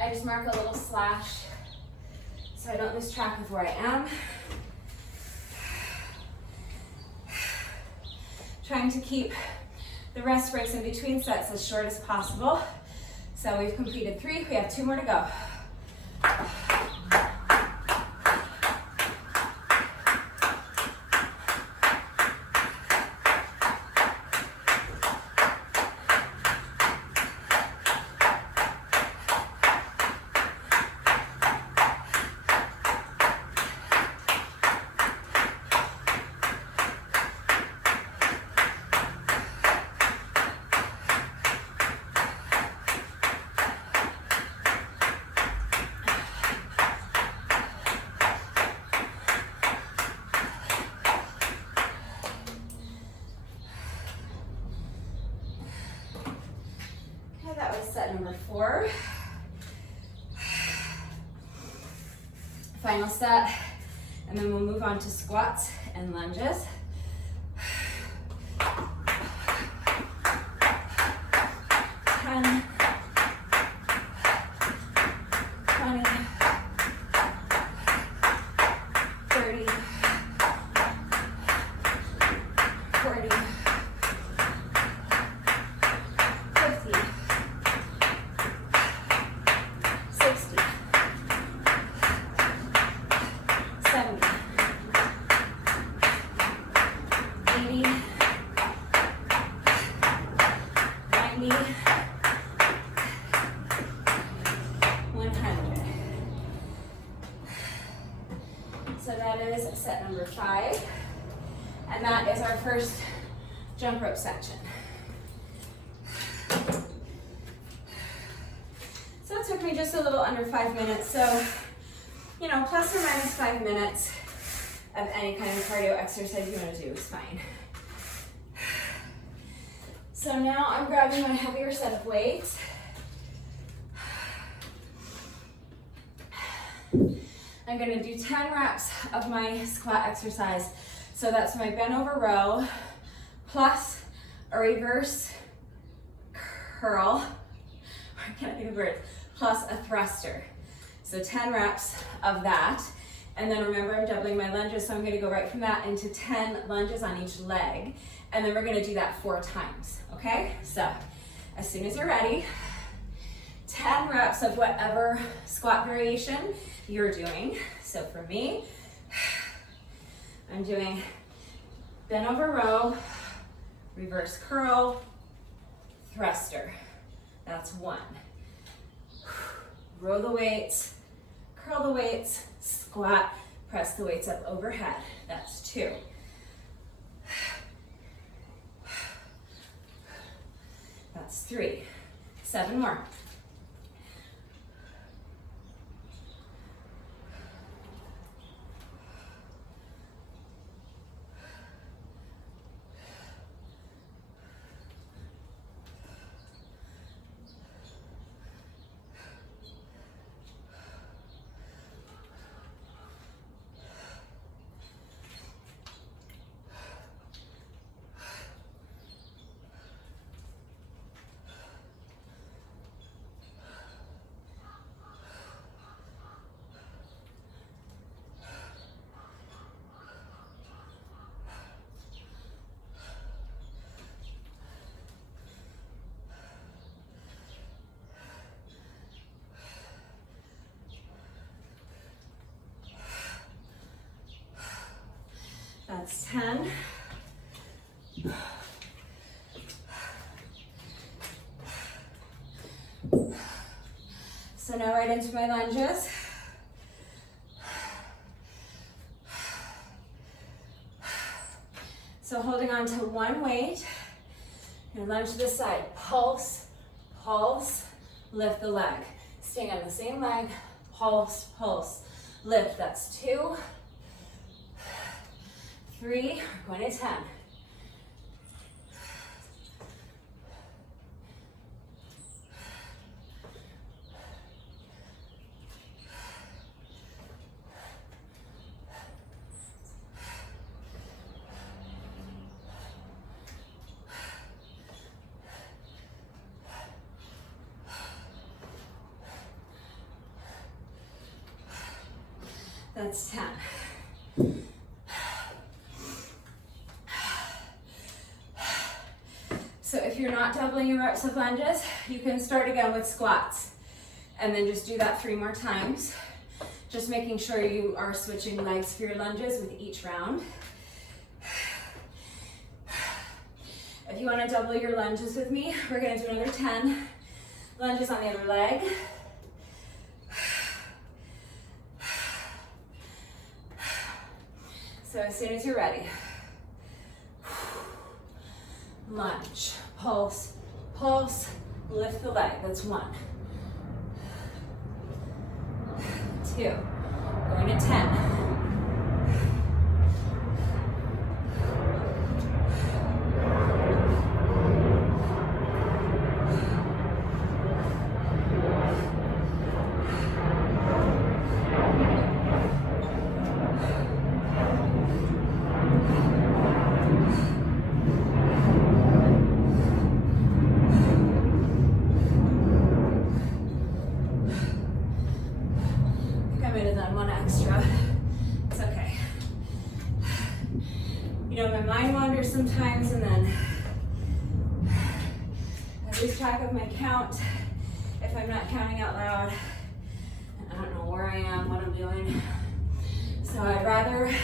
I just mark a little slash so I don't lose track of where I am. Trying to keep the rest breaks in between sets as short as possible. So we've completed 3, we have 2 more to go. Set number 4. Final set, and then we'll move on to squats and lunges. 10, 20, So that is set number 5. And that is our first jump rope section. So it took me just a little under 5 minutes. So, you know, plus or minus 5 minutes of any kind of cardio exercise you want to do is fine. So now I'm grabbing my heavier set of weights. I'm going to do 10 reps of my squat exercise. So that's my bent over row plus a reverse curl, I can't think of the word, plus a thruster. So 10 reps of that. And then remember, I'm doubling my lunges, so I'm going to go right from that into 10 lunges on each leg. And then we're going to do that 4 times, okay? So as soon as you're ready, 10 reps of whatever squat variation you're doing. So for me, I'm doing bent over row, reverse curl, thruster. That's 1. Row the weights, curl the weights, squat, press the weights up overhead. That's 2. That's 3. 7 more. That's 10. So now right into my lunges. So holding on to one weight and lunge to the side. Pulse, pulse, lift the leg. Staying on the same leg, pulse, pulse, lift. That's 2. 3, we're going to 10. That's 10. So if you're not doubling your reps of lunges, you can start again with squats and then just do that 3 more times. Just making sure you are switching legs for your lunges with each round. If you want to double your lunges with me, we're going to do another 10 lunges on the other leg. So as soon as you're ready, lunge, pulse, pulse, lift the leg. That's 1. 2, going to 10. Sometimes, and then I lose track of my count if I'm not counting out loud, and I don't know where I am, what I'm doing. So I'd rather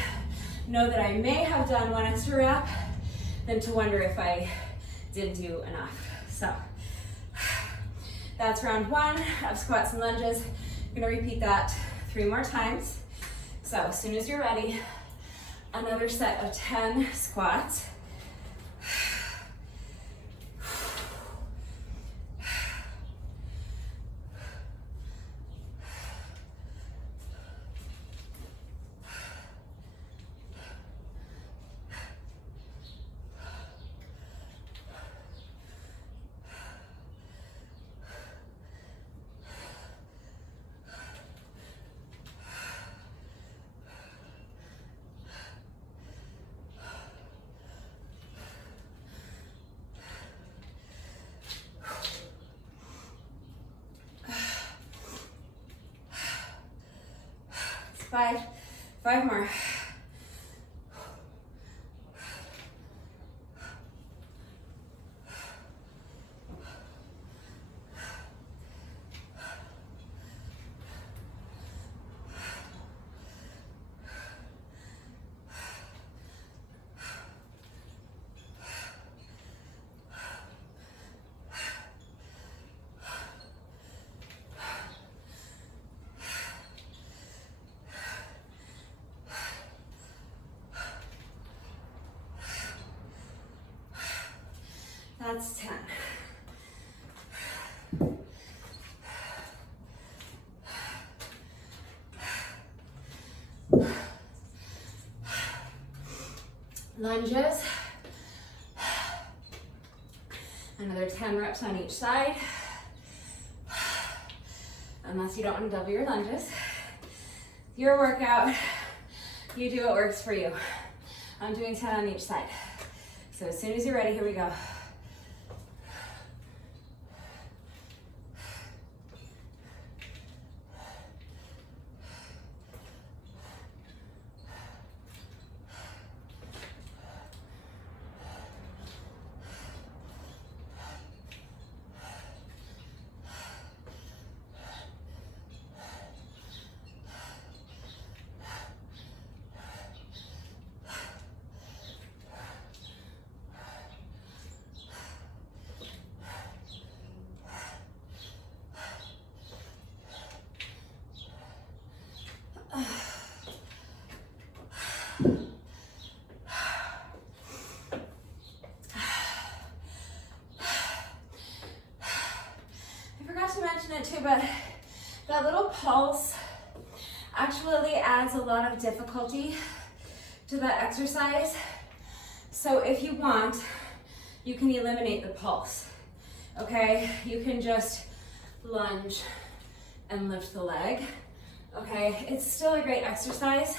know that I may have done 1 extra rep than to wonder if I didn't do enough. So that's round 1 of squats and lunges. I'm gonna repeat that 3 more times. So as soon as you're ready, another set of 10 squats. Five more. That's 10. Lunges. Another 10 reps on each side. Unless you don't want to double your lunges. Your workout, you do what works for you. I'm doing 10 on each side. So as soon as you're ready, here we go. It too, but that little pulse actually adds a lot of difficulty to that exercise. So if you want, you can eliminate the pulse, okay? You can just lunge and lift the leg, okay? It's still a great exercise,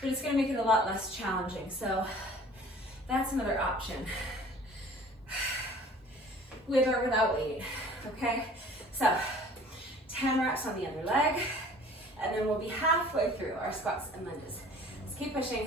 but it's gonna make it a lot less challenging. So that's another option, with or without weight, okay? So 10 reps on the other leg, and then we'll be halfway through our squats and lunges. Let's keep pushing.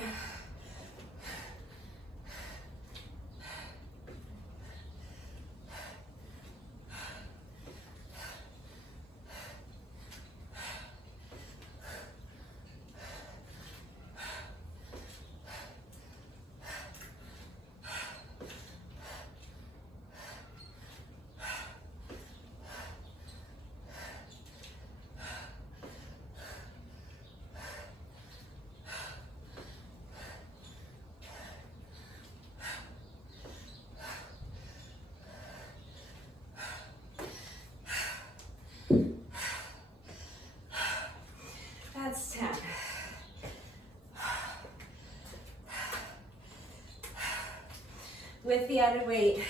That's 10. With the added weight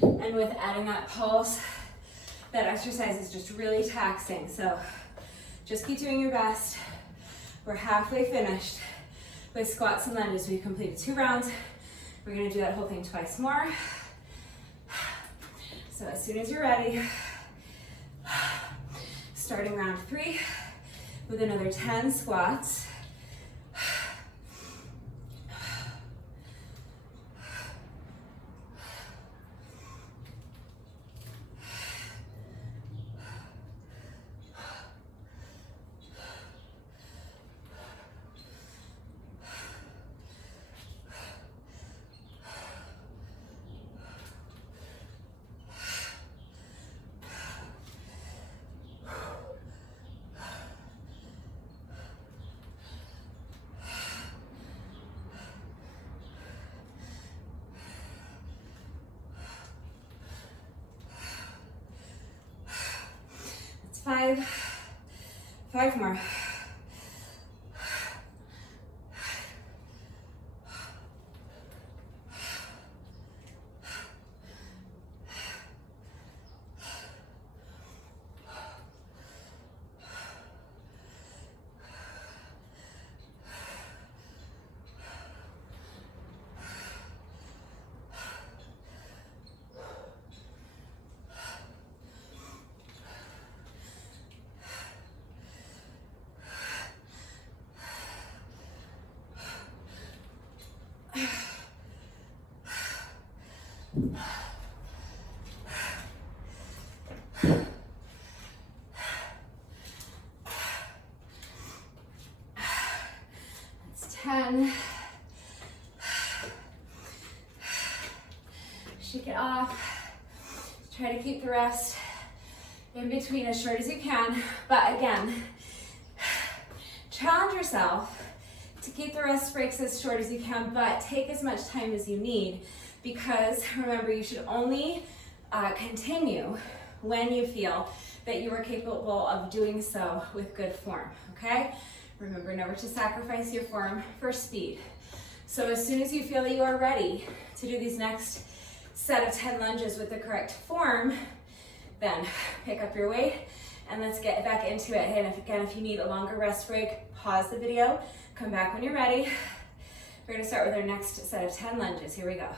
and with adding that pulse, that exercise is just really taxing. So just keep doing your best. We're halfway finished with squats and lunges. We've completed 2 rounds. We're gonna do that whole thing twice more. So as soon as you're ready, starting round 3 with another 10 squats. 5. 5 more. That's 10. Shake it off. Try to keep the rest in between as short as you can. But again, challenge yourself to keep the rest breaks as short as you can, but take as much time as you need, because remember, you should only continue when you feel that you are capable of doing so with good form, okay? Remember never to sacrifice your form for speed. So as soon as you feel that you are ready to do these next set of 10 lunges with the correct form, then pick up your weight and let's get back into it. And if you need a longer rest break, pause the video, come back when you're ready. We're gonna start with our next set of 10 lunges. Here we go.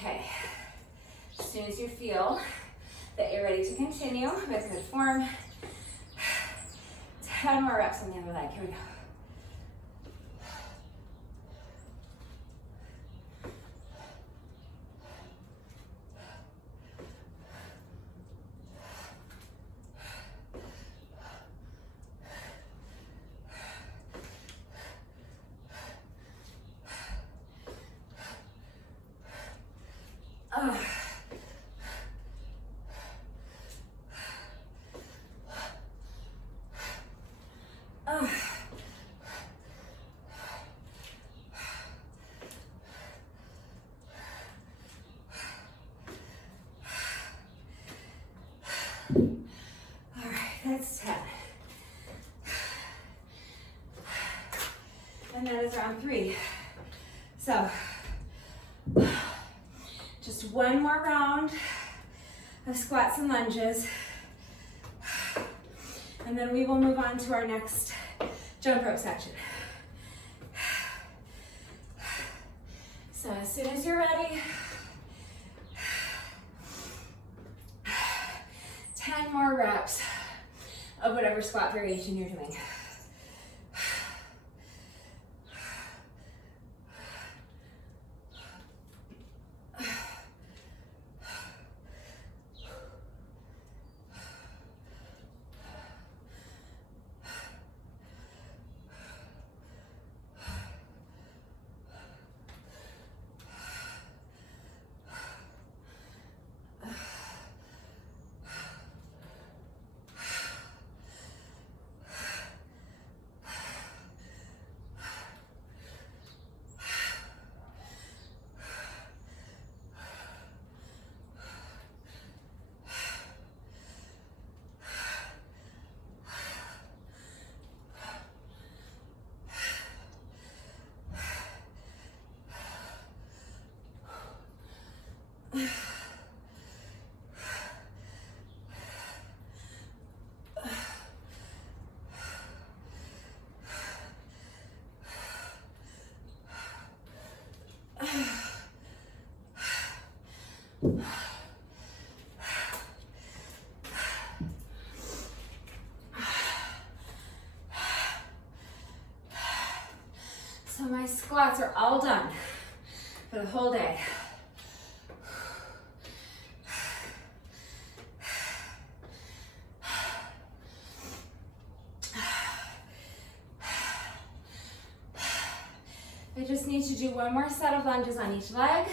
Okay, as soon as you feel that you're ready to continue with good form, 10 more reps on the other leg. Here we go. All right, that's 10. And that is round 3. So, just one more round of squats and lunges. And then we will move on to our next jump rope section. So as soon as you're ready, 10 more reps of whatever squat variation you're doing. So my squats are all done for the whole day. I just need to do one more set of lunges on each leg.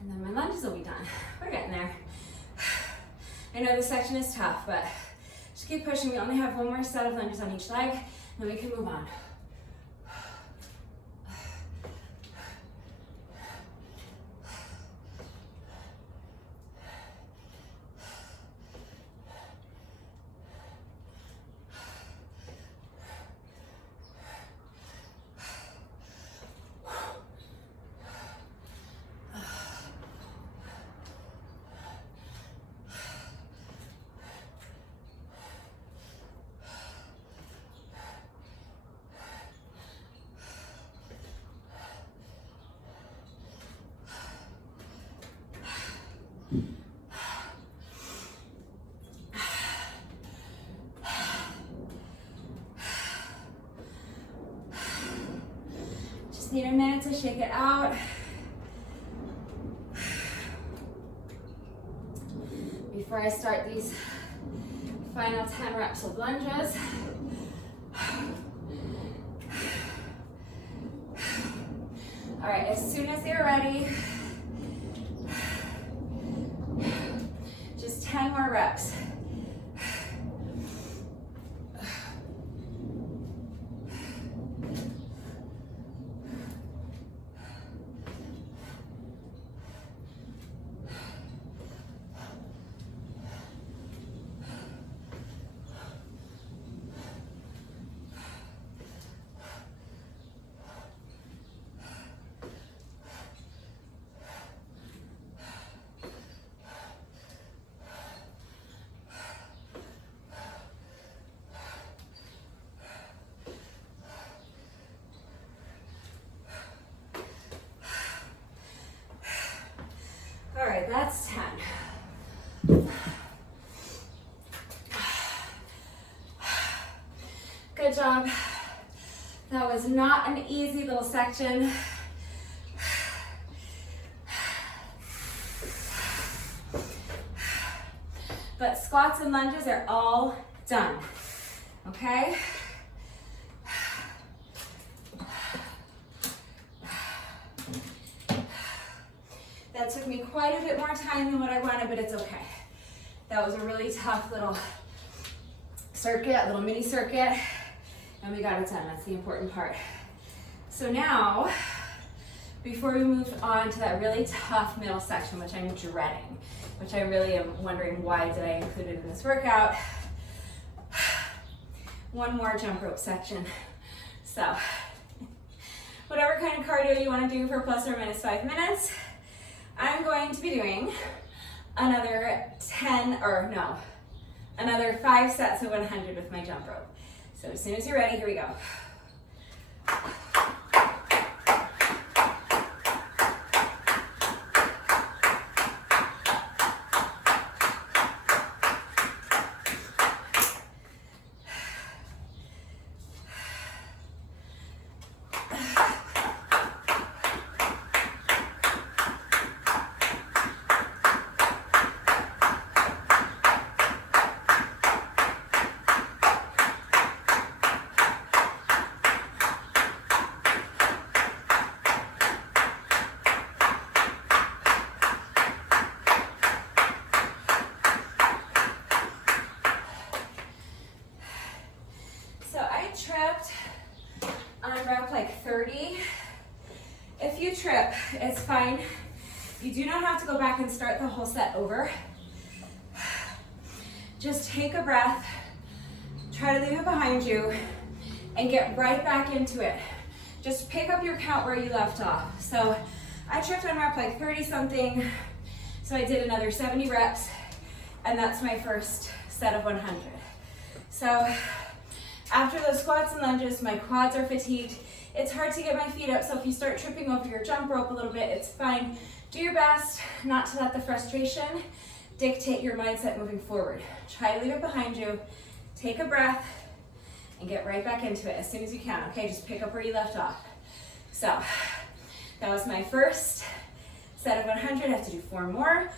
And then my lunges will be done. We're getting there. I know this section is tough, but just keep pushing. We only have one more set of lunges on each leg, and then we can move on. Just need a minute to shake it out. Before I start these final 10 reps of lunges. All right, as soon as you're ready, just 10 more reps. All right, that's 10. Good job. That was not an easy little section. But squats and lunges are all done, okay? That took me quite a bit more time than what I wanted, but it's okay. That was a really tough little circuit, little mini circuit, and we got it done. That's the important part. So now, before we move on to that really tough middle section, which I'm dreading, which I really am wondering why did I include it in this workout, one more jump rope section. So, whatever kind of cardio you want to do for plus or minus 5 minutes, I'm going to be doing another another 5 sets of 100 with my jump rope. So as soon as you're ready, here we go. Tripped on rep like 30. If you trip, it's fine. You do not have to go back and start the whole set over. Just take a breath, try to leave it behind you, and get right back into it. Just pick up your count where you left off. So I tripped on rep like 30 something, so I did another 70 reps, and that's my first set of 100. So after those squats and lunges, my quads are fatigued. It's hard to get my feet up, so if you start tripping over your jump rope a little bit, it's fine. Do your best not to let the frustration dictate your mindset moving forward. Try to leave it behind you. Take a breath and get right back into it as soon as you can, okay? Just pick up where you left off. So that was my first set of 100. I have to do 4 more.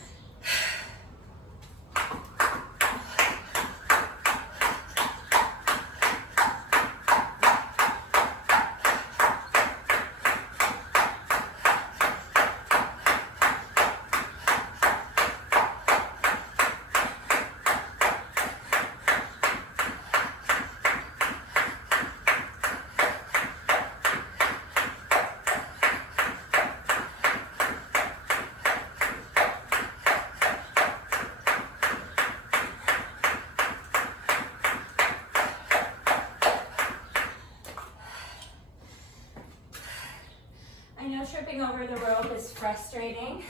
Tripping over the rope is frustrating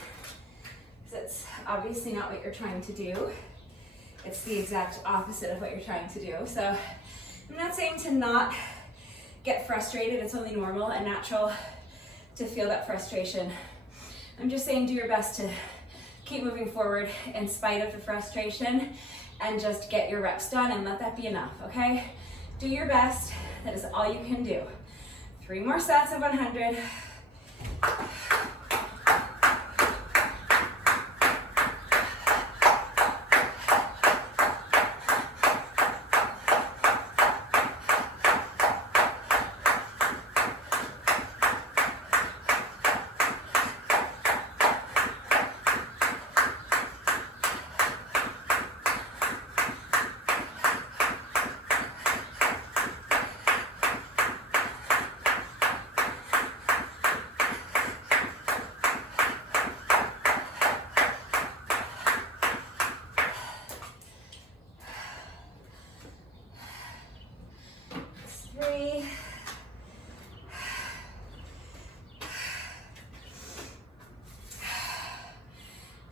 because it's obviously not what you're trying to do. It's the exact opposite of what you're trying to do. So I'm not saying to not get frustrated. It's only normal and natural to feel that frustration. I'm just saying do your best to keep moving forward in spite of the frustration and just get your reps done and let that be enough, okay? Do your best. That is all you can do. 3 more sets of 100.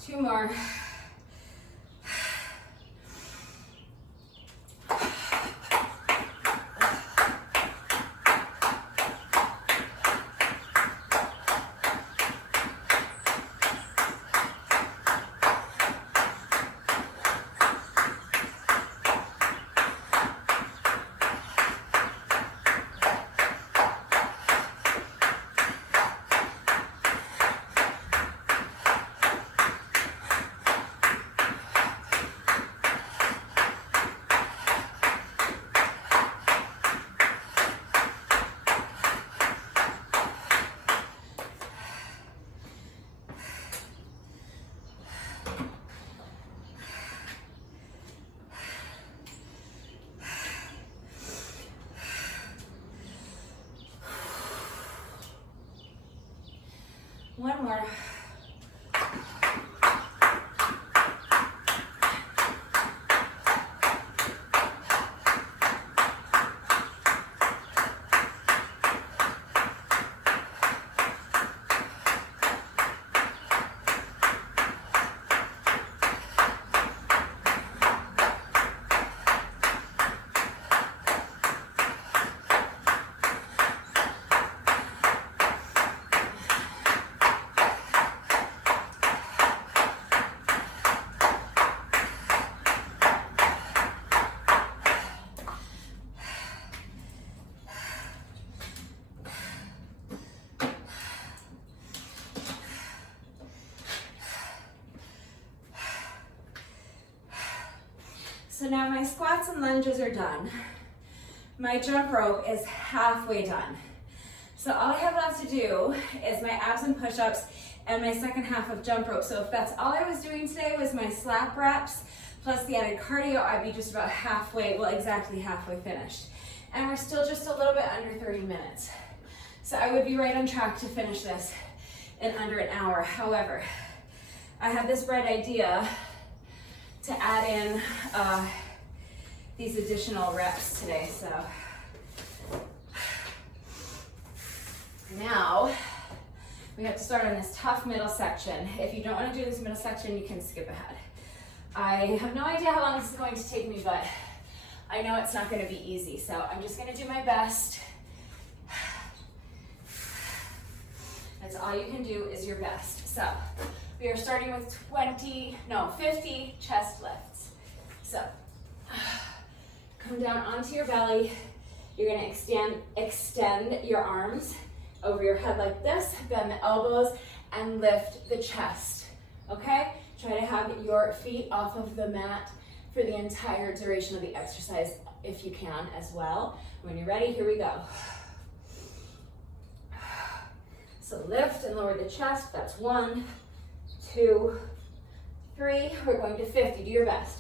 Two more. One more. So now my squats and lunges are done. My jump rope is halfway done. So all I have left to do is my abs and push-ups and my second half of jump rope. So if that's all I was doing today was my slap reps plus the added cardio, I'd be just about halfway, well, exactly halfway finished. And we're still just a little bit under 30 minutes. So I would be right on track to finish this in under an hour. However, I have this bright idea to add in these additional reps today. So now we have to start on this tough middle section. If you don't want to do this middle section, you can skip ahead. I have no idea how long this is going to take me, but I know it's not going to be easy. So I'm just going to do my best. That's all you can do is your best. So we are starting with 50 chest lifts. So come down onto your belly You're gonna extend your arms over your head like this, bend the elbows, and lift the chest, okay? Try to have your feet off of the mat for the entire duration of the exercise if you can as well. When you're ready, here we go. So lift and lower the chest. That's 1, 2, 3. We're going to 50. Do your best.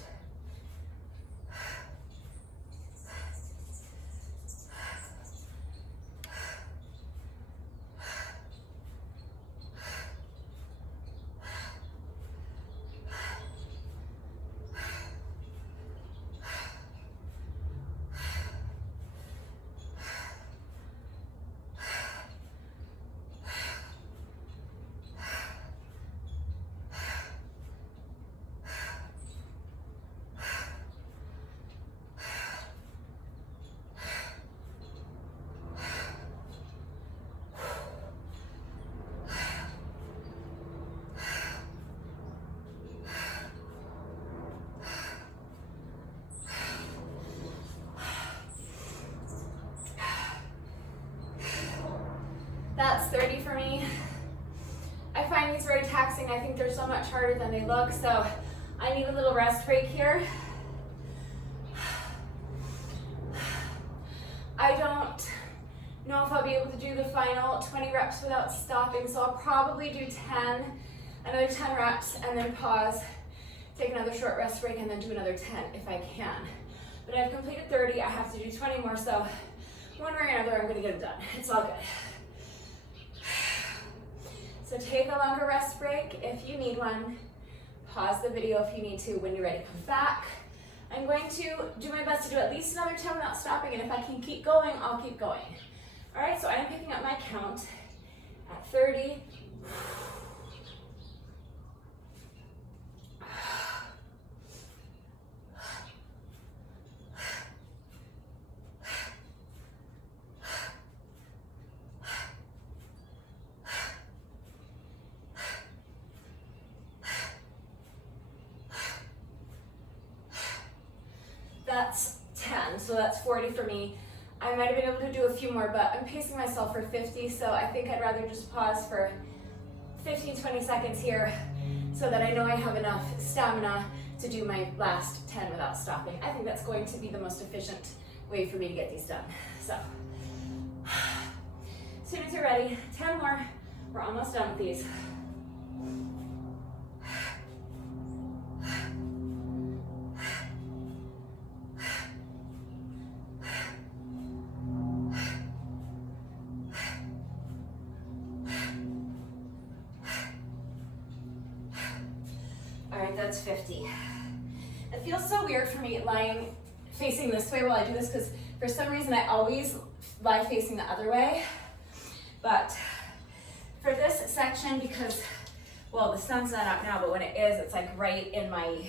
That's 30 for me. I find these very taxing. I think they're so much harder than they look, so I need a little rest break here. I don't know if I'll be able to do the final 20 reps without stopping, so I'll probably do another 10 reps, and then pause, take another short rest break, and then do another 10 if I can. But I've completed 30, I have to do 20 more, so one way or another, I'm gonna get it done. It's all good. So take a longer rest break if you need one. Pause the video if you need to. When you're ready, come back. I'm going to do my best to do at least another 10 without stopping, and if I can keep going, I'll keep going. All right, so I'm picking up my count at 30. That's 10, so that's 40 for me. I might have been able to do a few more, but I'm pacing myself for 50, so I think I'd rather just pause for 15, 20 seconds here so that I know I have enough stamina to do my last 10 without stopping. I think that's going to be the most efficient way for me to get these done. So, as soon as you're ready, 10 more. We're almost done with these. That's 50. It feels so weird for me lying facing this way while I do this because for some reason I always lie facing the other way. But for this section, because, well, the sun's not up now, but when it is, it's like right in my,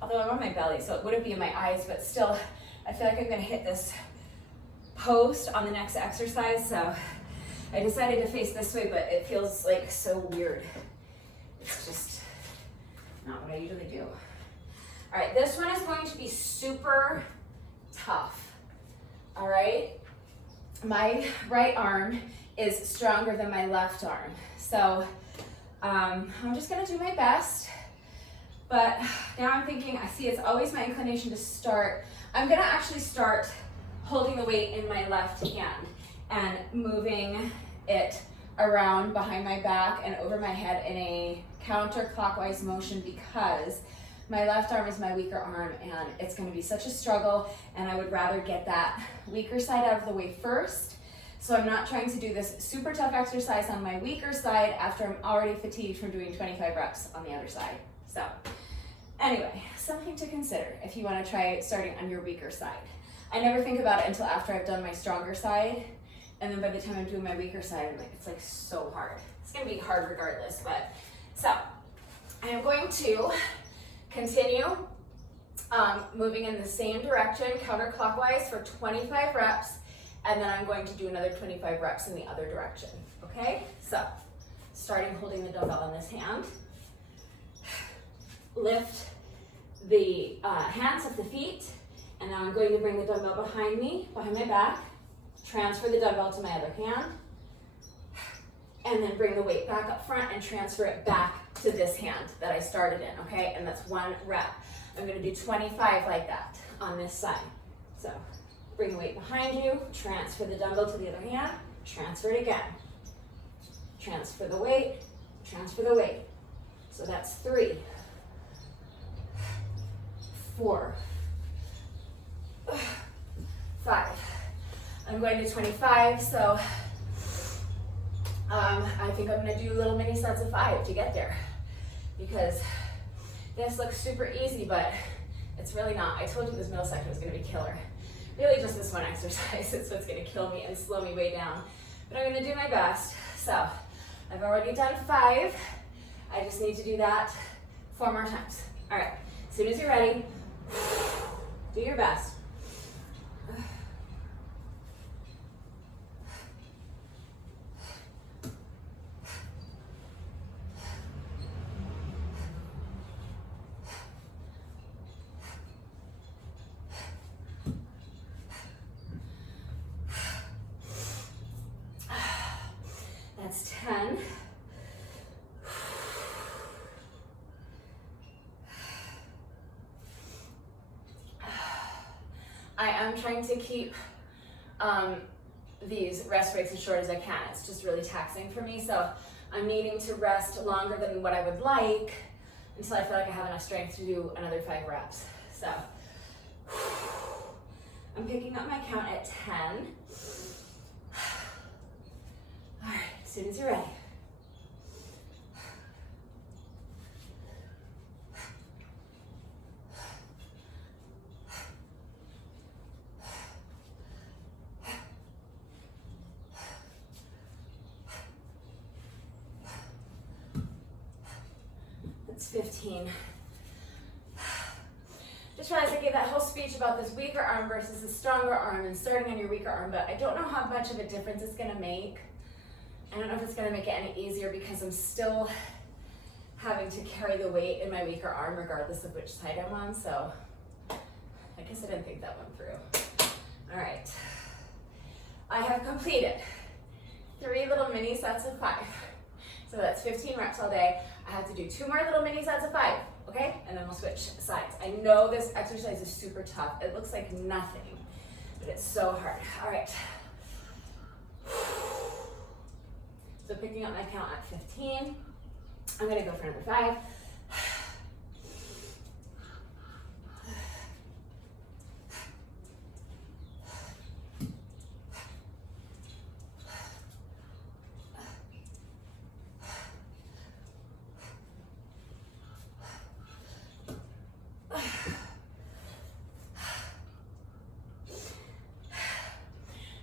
although I'm on my belly, so it wouldn't be in my eyes, but still, I feel like I'm gonna hit this post on the next exercise, so I decided to face this way, but it feels like so weird. It's just not what I usually do. All right, this one is going to be super tough, all right? My right arm is stronger than my left arm. So I'm just gonna do my best, but now I'm thinking, I see it's always my inclination to start. I'm gonna actually start holding the weight in my left hand and moving it around behind my back and over my head in a counterclockwise motion because my left arm is my weaker arm and it's going to be such a struggle, and I would rather get that weaker side out of the way first. So I'm not trying to do this super tough exercise on my weaker side after I'm already fatigued from doing 25 reps on the other side. So anyway, something to consider if you want to try starting on your weaker side. I never think about it until after I've done my stronger side, and then by the time I'm doing my weaker side, I'm like, it's like so hard. It's gonna be hard regardless, but so I am going to continue moving in the same direction, counterclockwise for 25 reps, and then I'm going to do another 25 reps in the other direction, okay? So, starting holding the dumbbell in this hand, lift the hands of the feet, And now I'm going to bring the dumbbell behind me, behind my back, transfer the dumbbell to my other hand, and then bring the weight back up front and transfer it back to this hand that I started in, okay? And that's 1 rep. I'm gonna do 25 like that on this side. So bring the weight behind you, transfer the dumbbell to the other hand, transfer it again. Transfer the weight, transfer the weight. So that's 3, 4, 5. I'm going to 25, so I think I'm gonna do little mini sets of 5 to get there, because this looks super easy, but it's really not. I told you this middle section was gonna be killer. Really just this one exercise is what's gonna kill me and slow me way down. But I'm gonna do my best. So I've already done 5. I just need to do that 4 more times. All right, as soon as you're ready, do your best. That's 10. I am trying to keep these rest breaks as short as I can. It's just really taxing for me, so I'm needing to rest longer than what I would like until I feel like I have enough strength to do another 5 reps. So I'm picking up my count at 10. All right, as soon as you're ready. That's 15. Just realized I gave that whole speech about this weaker arm versus the stronger arm and starting on your weaker arm, but I don't know how much of a difference it's gonna make. I don't know if it's gonna make it any easier because I'm still having to carry the weight in my weaker arm regardless of which side I'm on, so I guess I didn't think that one through. All right, I have completed 3 little mini sets of 5. So that's 15 reps all day. I have to do 2 more little mini sets of 5, okay? And then we'll switch sides. I know this exercise is super tough. It looks like nothing, but it's so hard. All right. So picking up my count at 15. I'm gonna go for another 5.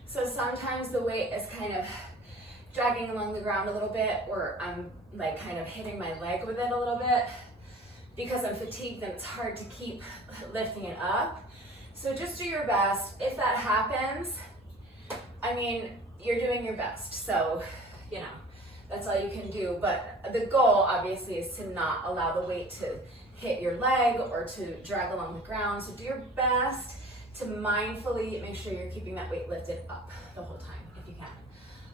So sometimes the weight is kind of dragging along the ground a little bit, or I'm like kind of hitting my leg with it a little bit. Because I'm fatigued, then it's hard to keep lifting it up. So just do your best. If that happens, I mean, you're doing your best. So, you know, that's all you can do. But the goal obviously is to not allow the weight to hit your leg or to drag along the ground. So do your best to mindfully make sure you're keeping that weight lifted up the whole time if you can.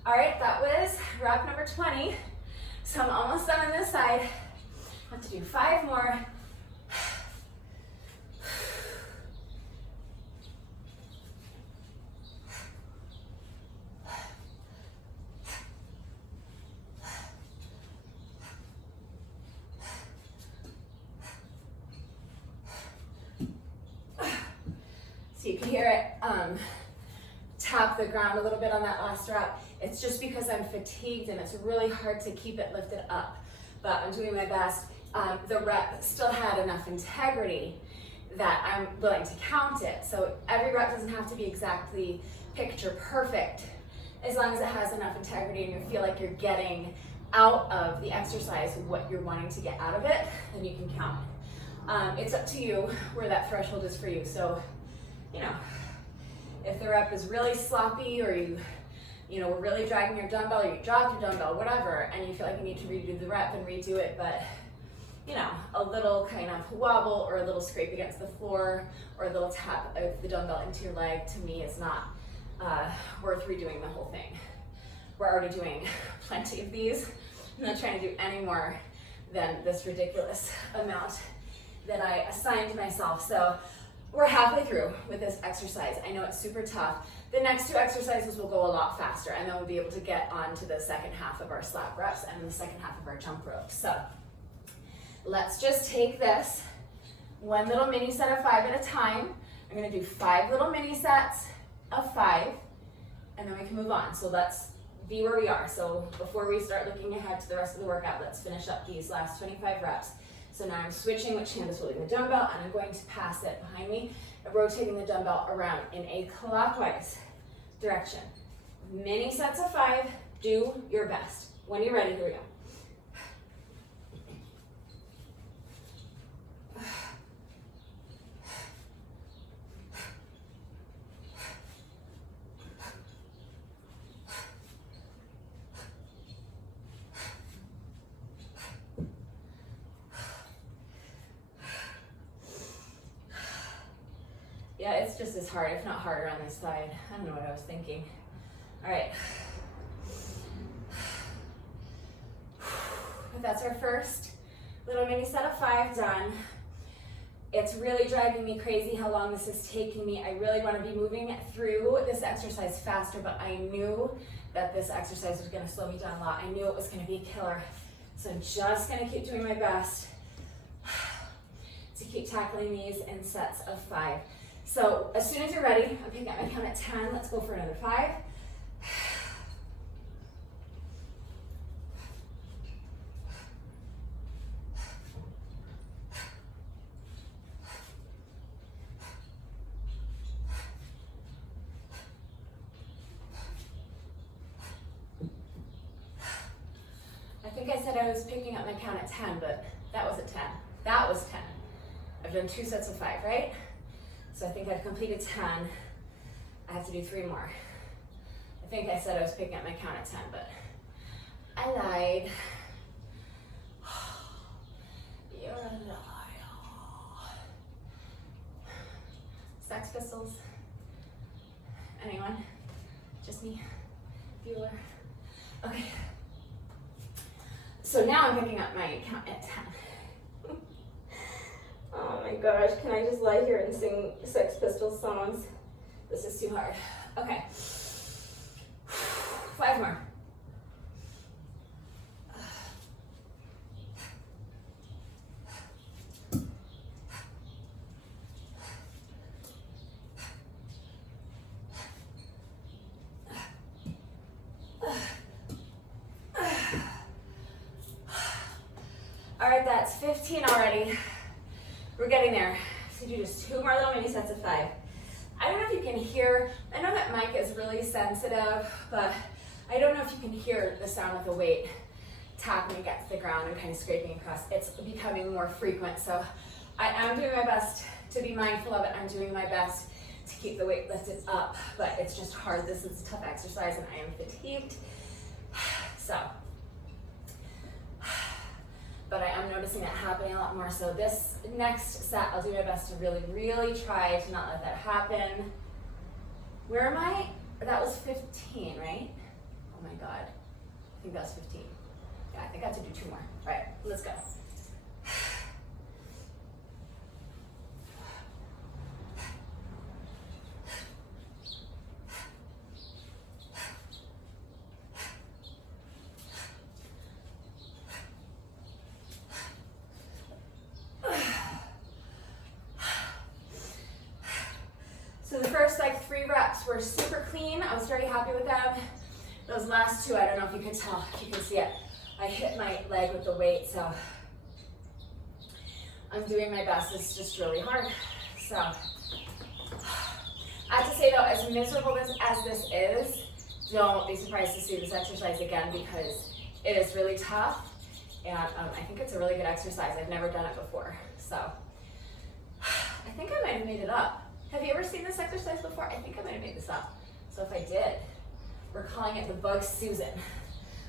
All right, that was rep number 20. So I'm almost done on this side. I have to do 5 more. So you can hear it tap the ground a little bit on that last rep. It's just because I'm fatigued and it's really hard to keep it lifted up, but I'm doing my best. The rep still had enough integrity that I'm willing to count it. So every rep doesn't have to be exactly picture perfect. As long as it has enough integrity and you feel like you're getting out of the exercise what you're wanting to get out of it, then you can count it. It's up to you where that threshold is for you. So, you know, if the rep is really sloppy, or you know, we're really dragging your dumbbell, or you dropped your dumbbell, whatever, and you feel like you need to redo the rep, and redo it. But you know, a little kind of wobble or a little scrape against the floor or a little tap of the dumbbell into your leg, to me, is not worth redoing the whole thing. We're already doing plenty of these. I'm not trying to do any more than this ridiculous amount that I assigned myself. So we're halfway through with this exercise. I know it's super tough. The next two exercises will go a lot faster, and then we'll be able to get on to the second half of our slap reps and the second half of our jump rope. So let's just take this one little mini set of 5 at a time. I'm gonna do 5 little mini sets of 5, and then we can move on. So let's be where we are. So before we start looking ahead to the rest of the workout, let's finish up these last 25 reps. So now I'm switching which hand is holding the dumbbell, and I'm going to pass it behind me, rotating the dumbbell around in a clockwise direction. Mini sets of 5, do your best. When you're ready, here we go. Yeah, it's just as hard, if not harder on this side. I don't know what I was thinking. All right. That's our first little mini set of 5 done. It's really driving me crazy how long this is taking me. I really want to be moving through this exercise faster, but I knew that this exercise was going to slow me down a lot. I knew it was going to be a killer. So I'm just going to keep doing my best to keep tackling these in sets of 5. So as soon as you're ready, I'm picking up my count at 10. Let's go for another 5. I think I said I was picking up my count at 10, but that wasn't 10. That was 10. I've done 2 sets of 5, right? So I think I've completed 10. I have to do 3 more. I think I said I was picking up my count at 10, but I lied. You're a liar. Sex Pistols? Anyone? Just me? Bueller? Okay. So now I'm picking up my count at 10. Oh my gosh, can I just lie here and sing Sex Pistols songs? This is too hard. Okay. 5 more. All right, that's 15 already. We're getting there. So do just 2 more little mini sets of 5. I don't know if you can hear, I know that mic is really sensitive, but I don't know if you can hear the sound of the weight tapping against the ground and kind of scraping across. It's becoming more frequent, so I am doing my best to be mindful of it. I'm doing my best to keep the weight lifted up, but it's just hard. This is a tough exercise and I am fatigued. So, but I am noticing it happening a lot more. So this next set, I'll do my best to really, really try to not let that happen. Where am I? That was 15, right? Oh my God, I think that was 15. Yeah, I think I have to do 2 more. All right, let's go. So the first 3 reps were super clean. I was very happy with them. Those last 2, I don't know if you can tell, if you can see it. I hit my leg with the weight, so I'm doing my best. It's just really hard. So I have to say though, as miserable as this is, don't be surprised to see this exercise again because it is really tough. And I think it's a really good exercise. I've never done it before. So I think I might have made it up. Have you ever seen this exercise before? I think I might have made this up. So if I did, we're calling it the Bug Susan.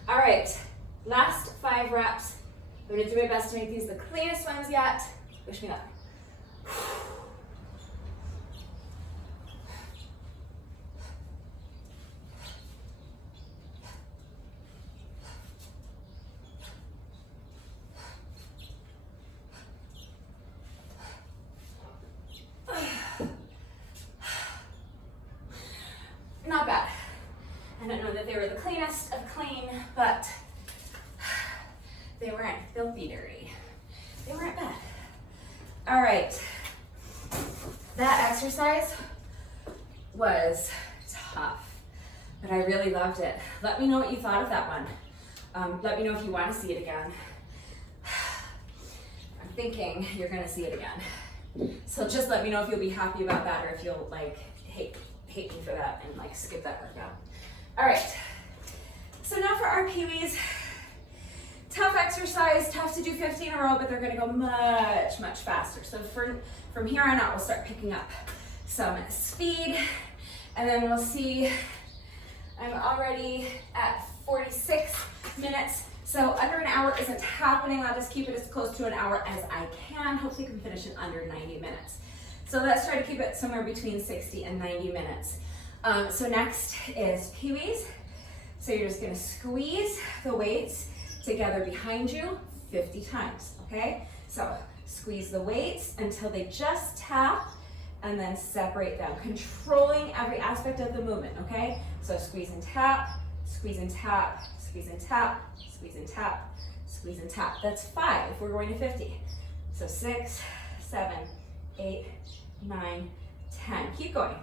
All right, last 5 reps I'm gonna do my best to make these the cleanest ones yet. Wish me luck. Not bad. I don't know that they were the cleanest of clean, but they weren't filthy dirty. They weren't bad. All right. That exercise was tough, but I really loved it. Let me know what you thought of that one. Let me know if you want to see it again. I'm thinking you're gonna see it again. So just let me know if you'll be happy about that or if you'll like hate me for that and like skip that workout. All right, so now for our peewees. Tough exercise, tough to do 50 in a row, but they're gonna go much, much faster. So from here on out, we'll start picking up some speed, and then we'll see, I'm already at 46 minutes, so under an hour isn't happening. I'll just keep it as close to an hour as I can. Hopefully I can finish in under 90 minutes. So let's try to keep it somewhere between 60 and 90 minutes. So next is peewees. So you're just gonna squeeze the weights together behind you 50 times, okay? So squeeze the weights until they just tap and then separate them, controlling every aspect of the movement, okay? So squeeze and tap, squeeze and tap, squeeze and tap, squeeze and tap, squeeze and tap. That's 5 if we're going to 50. So 6, 7, 8, 9, 10. Keep going.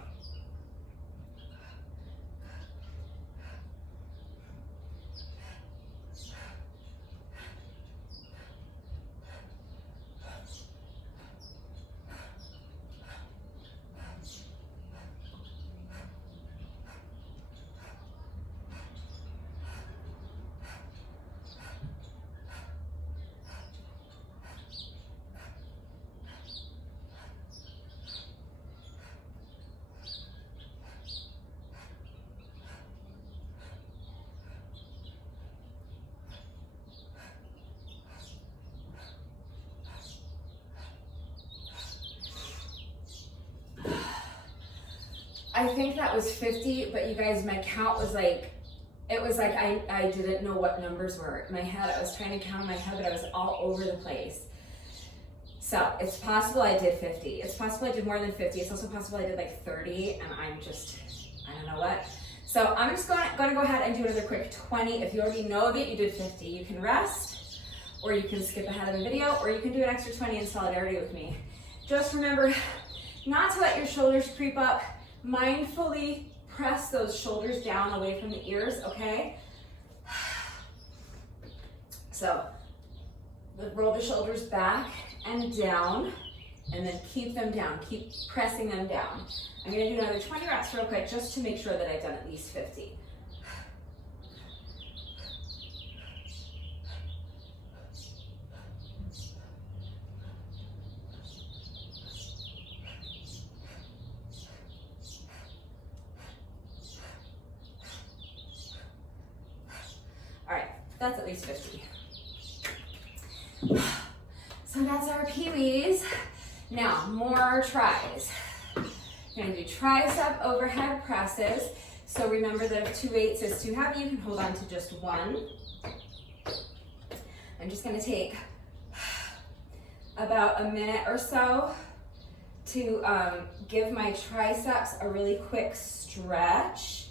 I think that was 50, but you guys, my count was like, it was like I didn't know what numbers were. In my head, I was trying to count in my head, but I was all over the place. So it's possible I did 50. It's possible I did more than 50. It's also possible I did like 30, and I'm just, I don't know what. So I'm just gonna go ahead and do another quick 20. If you already know that you did 50, you can rest, or you can skip ahead of the video, or you can do an extra 20 in solidarity with me. Just remember not to let your shoulders creep up. Mindfully press those shoulders down away from the ears, okay? So roll the shoulders back and down, and then keep them down. Keep pressing them down. I'm gonna do another 20 reps real quick just to make sure that I've done at least 50. That's at least 50. So that's our peewees. Now, more tries. You're gonna do tricep overhead presses. So remember that if 2 weights is too heavy, you can hold on to just 1. I'm just gonna take about a minute or so to give my triceps a really quick stretch,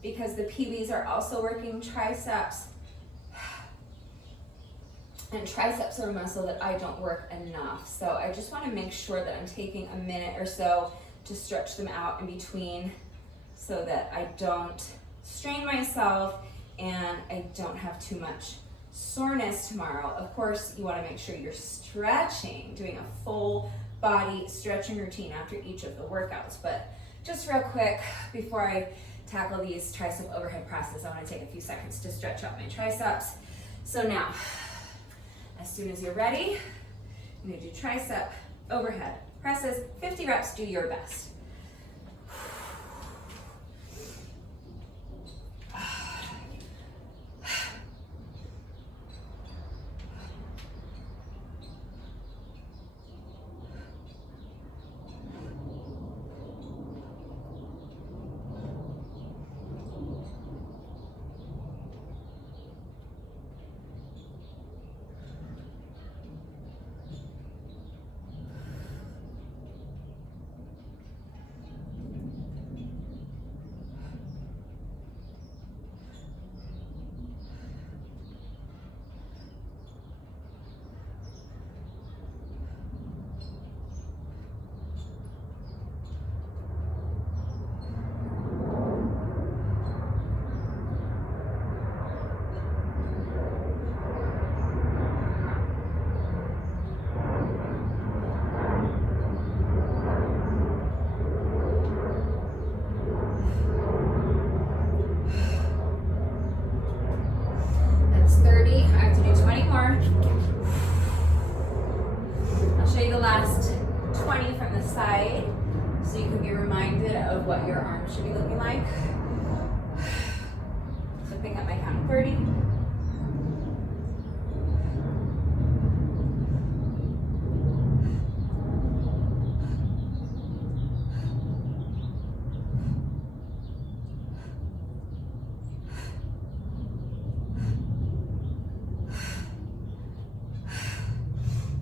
because the peewees are also working triceps, and triceps are a muscle that I don't work enough. So I just want to make sure that I'm taking a minute or so to stretch them out in between so that I don't strain myself and I don't have too much soreness tomorrow. Of course, you want to make sure you're stretching, doing a full body stretching routine after each of the workouts. But just real quick, before I tackle these tricep overhead presses, I want to take a few seconds to stretch out my triceps. So now, as soon as you're ready, I'm going to do tricep overhead presses, 50 reps, do your best. side so you can be reminded of what your arms should be looking like. So pick up my count, 30.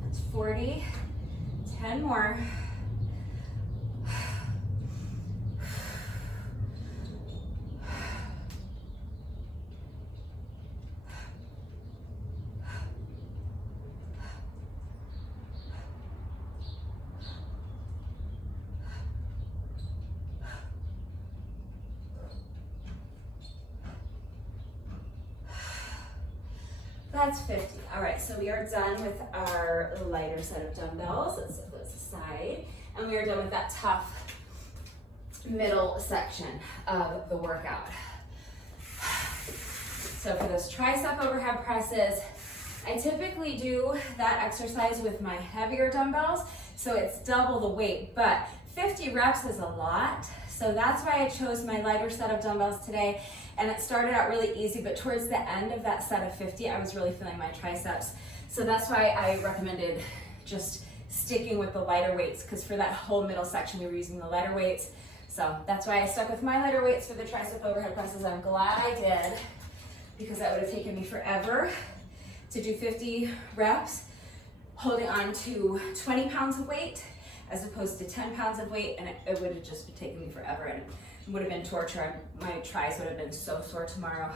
That's 40. 10 more. That's 50. All right, so we are done with our lighter set of dumbbells. Let's set those aside. And we are done with that tough middle section of the workout. So for those tricep overhead presses, I typically do that exercise with my heavier dumbbells, so it's double the weight, but 50 reps is a lot. So that's why I chose my lighter set of dumbbells today. And it started out really easy, but towards the end of that set of 50, I was really feeling my triceps. So that's why I recommended just sticking with the lighter weights, because for that whole middle section, we were using the lighter weights. So that's why I stuck with my lighter weights for the tricep overhead presses. I'm glad I did, because that would have taken me forever to do 50 reps, holding on to 20 pounds of weight, as opposed to 10 pounds of weight, and it would have just taken me forever, and it would have been torture. My tris would have been so sore tomorrow,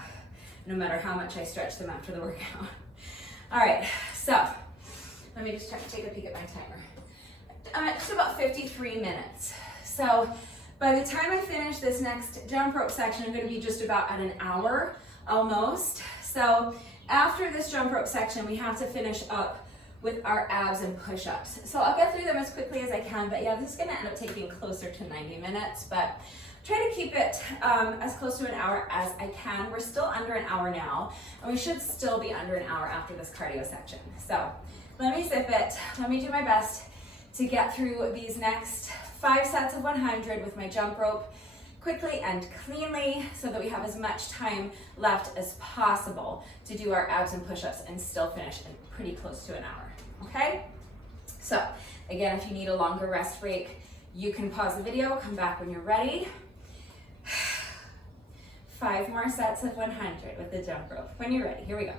no matter how much I stretched them after the workout. All right, so let me just take a peek at my timer. I'm at just about 53 minutes. So by the time I finish this next jump rope section, I'm gonna be just about at an hour, almost. So after this jump rope section, we have to finish up with our abs and push-ups. So I'll get through them as quickly as I can, but yeah, this is gonna end up taking closer to 90 minutes, but try to keep it as close to an hour as I can. We're still under an hour now, and we should still be under an hour after this cardio section. So let me zip it. Let me do my best to get through these next 5 sets of 100 with my jump rope quickly and cleanly, so that we have as much time left as possible to do our abs and push-ups and still finish in pretty close to an hour, okay? So again, if you need a longer rest break, you can pause the video, come back when you're ready. 5 more sets of 100 with the jump rope. When you're ready, here we go.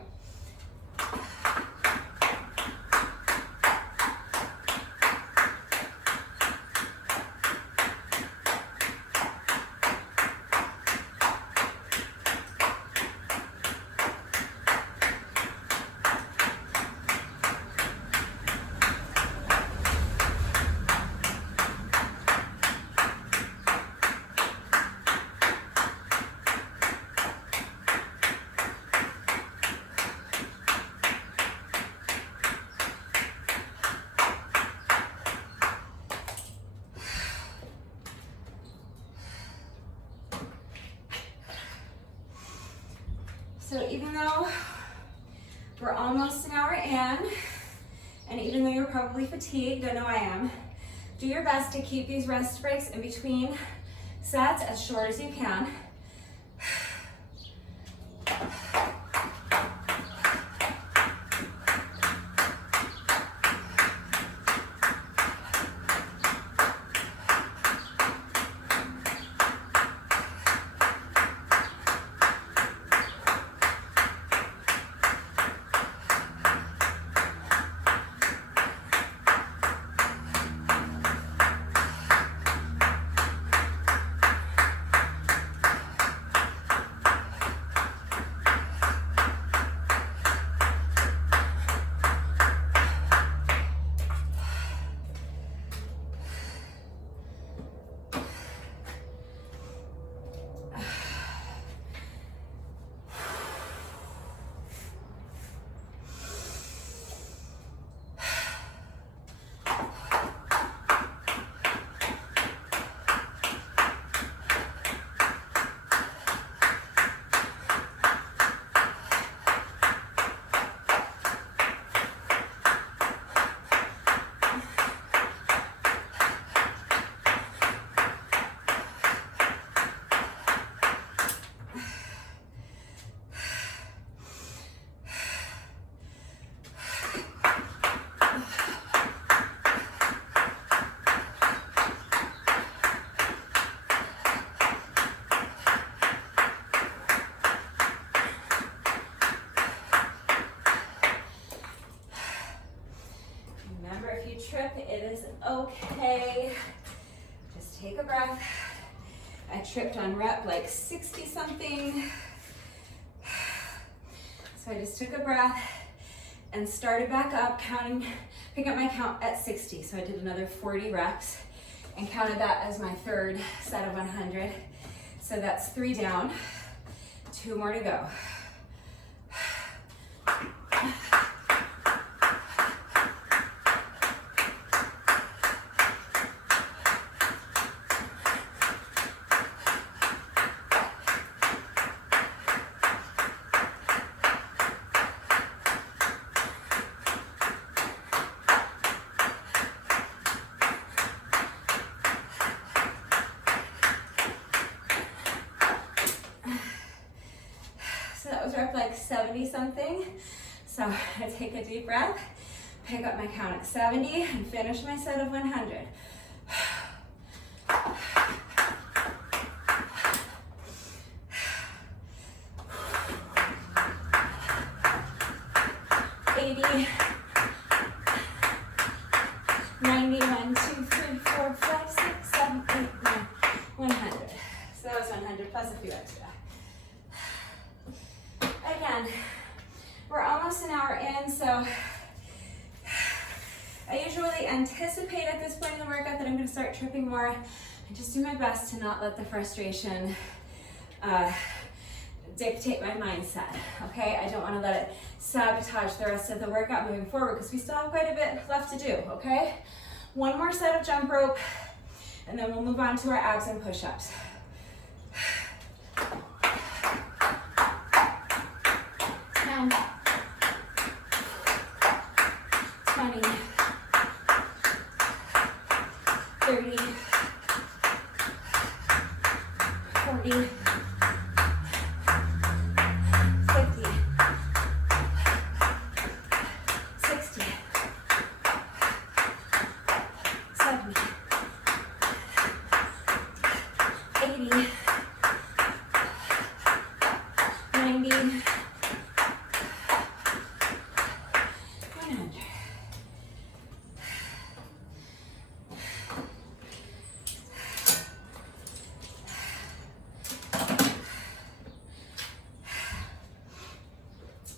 So even though we're almost an hour in, and even though you're probably fatigued, I know I am, do your best to keep these rest breaks in between sets as short as you can. today. Just take a breath. I tripped on rep like 60 something. So I just took a breath and started back up, pick up my count at 60. So I did another 40 reps and counted that as my third set of 100. So that's 3 down, 2 more to go. 70 something. So I take a deep breath, pick up my count at 70 and finish my set of 100. 80, 90, 1, 2, 3, 4, 5, 6, 7, 8, 9, 100. So that was 100 plus a few extra. Again, we're almost an hour in, so I usually anticipate at this point in the workout that I'm going to start tripping more and just do my best to not let the frustration dictate my mindset, okay? I don't want to let it sabotage the rest of the workout moving forward because we still have quite a bit left to do, okay? One more set of jump rope, and then we'll move on to our abs and push-ups. 10, 20, 30, 40, 50, 60, 70, 80, 90,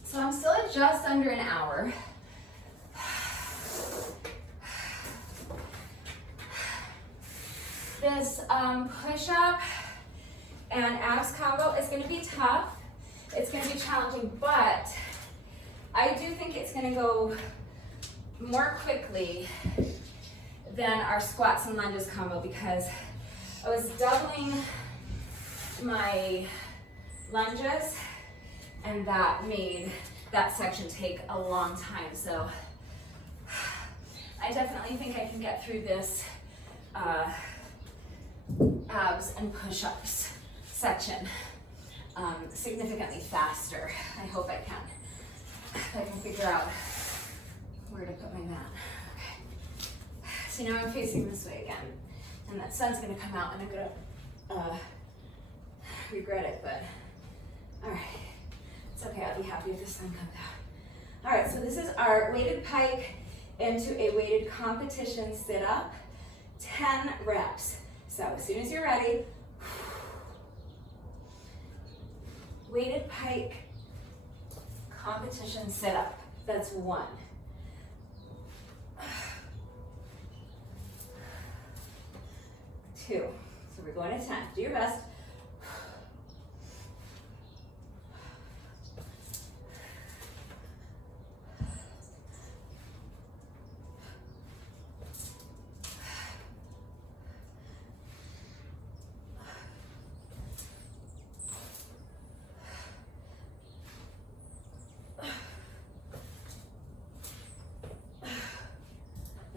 so I'm still at just under an hour. This push-up and abs combo is going to be tough. It's going to be challenging, but I do think it's going to go more quickly than our squats and lunges combo because I was doubling my lunges and that made that section take a long time. So I definitely think I can get through this abs and push-ups section significantly faster. I hope I can. If I can figure out where to put my mat. Okay. So now I'm facing this way again. And that sun's gonna come out and I'm gonna regret it, but all right. It's okay, I'll be happy if the sun comes out. All right, so this is our weighted pike into a weighted competition sit-up, 10 reps. So as soon as you're ready, weighted pike competition sit-up. That's 1. 2. So we're going to 10. Do your best.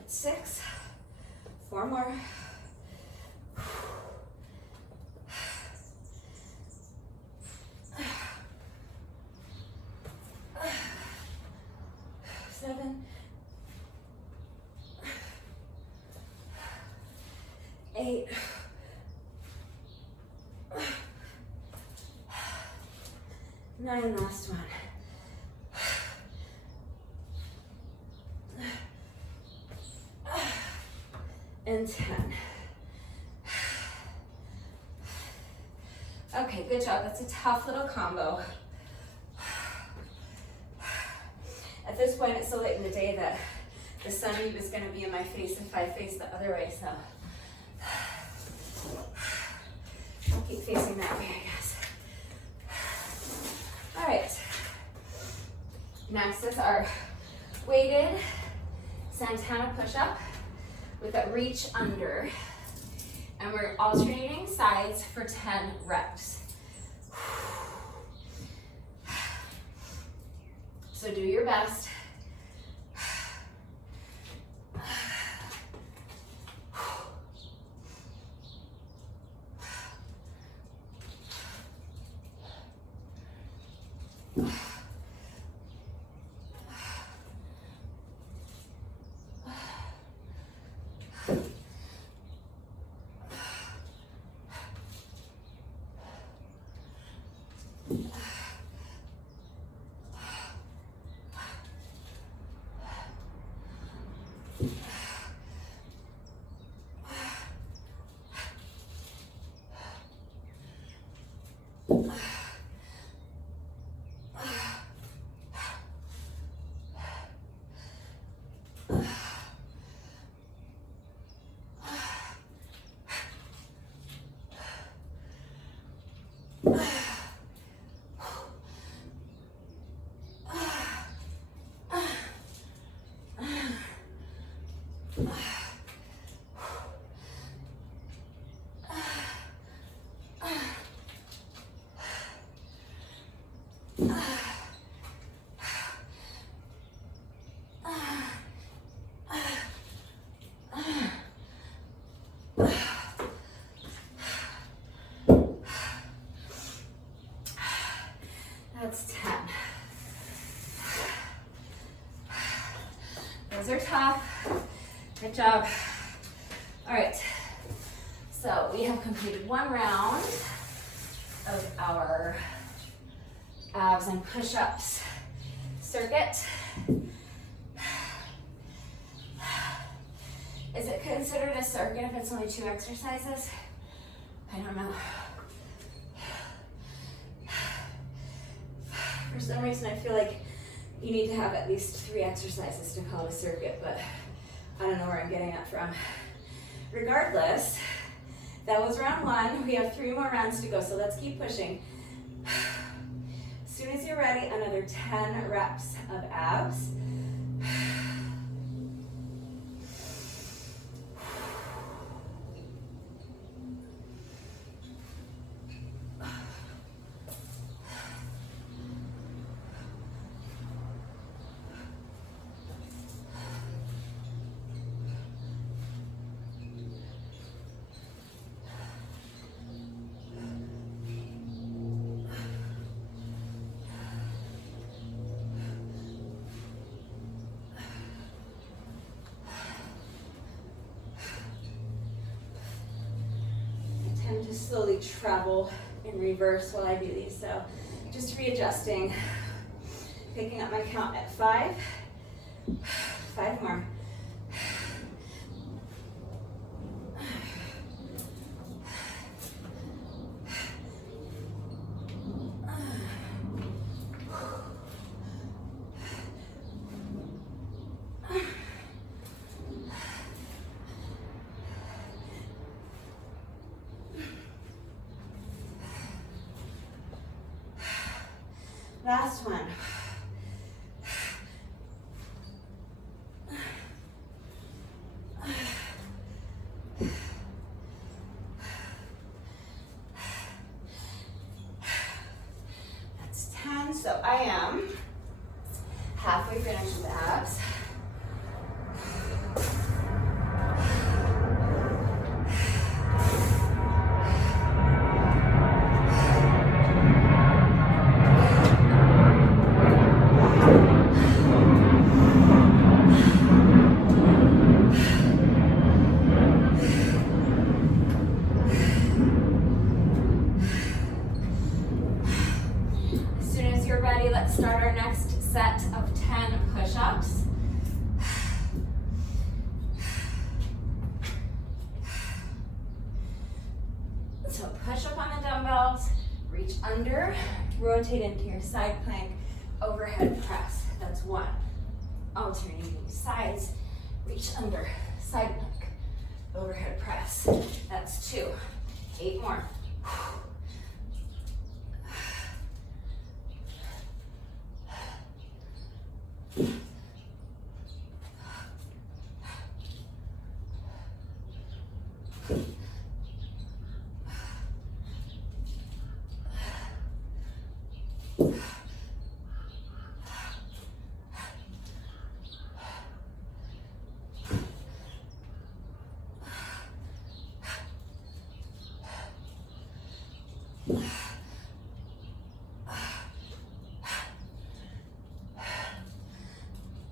6. 4 more. 7. 8. 9, last one. And and 10. Okay, good job. That's a tough little combo. At this point, it's so late in the day that the sun is going to be in my face if I face the other way, so I'll keep facing that way, I guess. All right. Next is our weighted Santana push-up with a reach under. And we're alternating sides for 10 reps. So do your best. That's 10. Those are tough. Good job. All right. So we have completed one round of our abs and push-ups circuit. Is it considered a circuit if it's only 2 exercises? I don't know. For some reason, I feel like you need to have at least 3 exercises to call it a circuit, but I don't know where I'm getting that from. Regardless, that was round 1. We have 3 more rounds to go, so let's keep pushing. As soon as you're ready, another 10 reps of abs. To slowly travel in reverse while I do these, so just readjusting, picking up my count at 5. 5 more. Last one. That's 10, so I am halfway finished with abs. Let's start our next set of 10 push-ups. push up on the dumbbells, reach under, rotate into your side plank, overhead press. That's 1. Alternating sides, reach under, side plank, overhead press. That's 2. 8 more.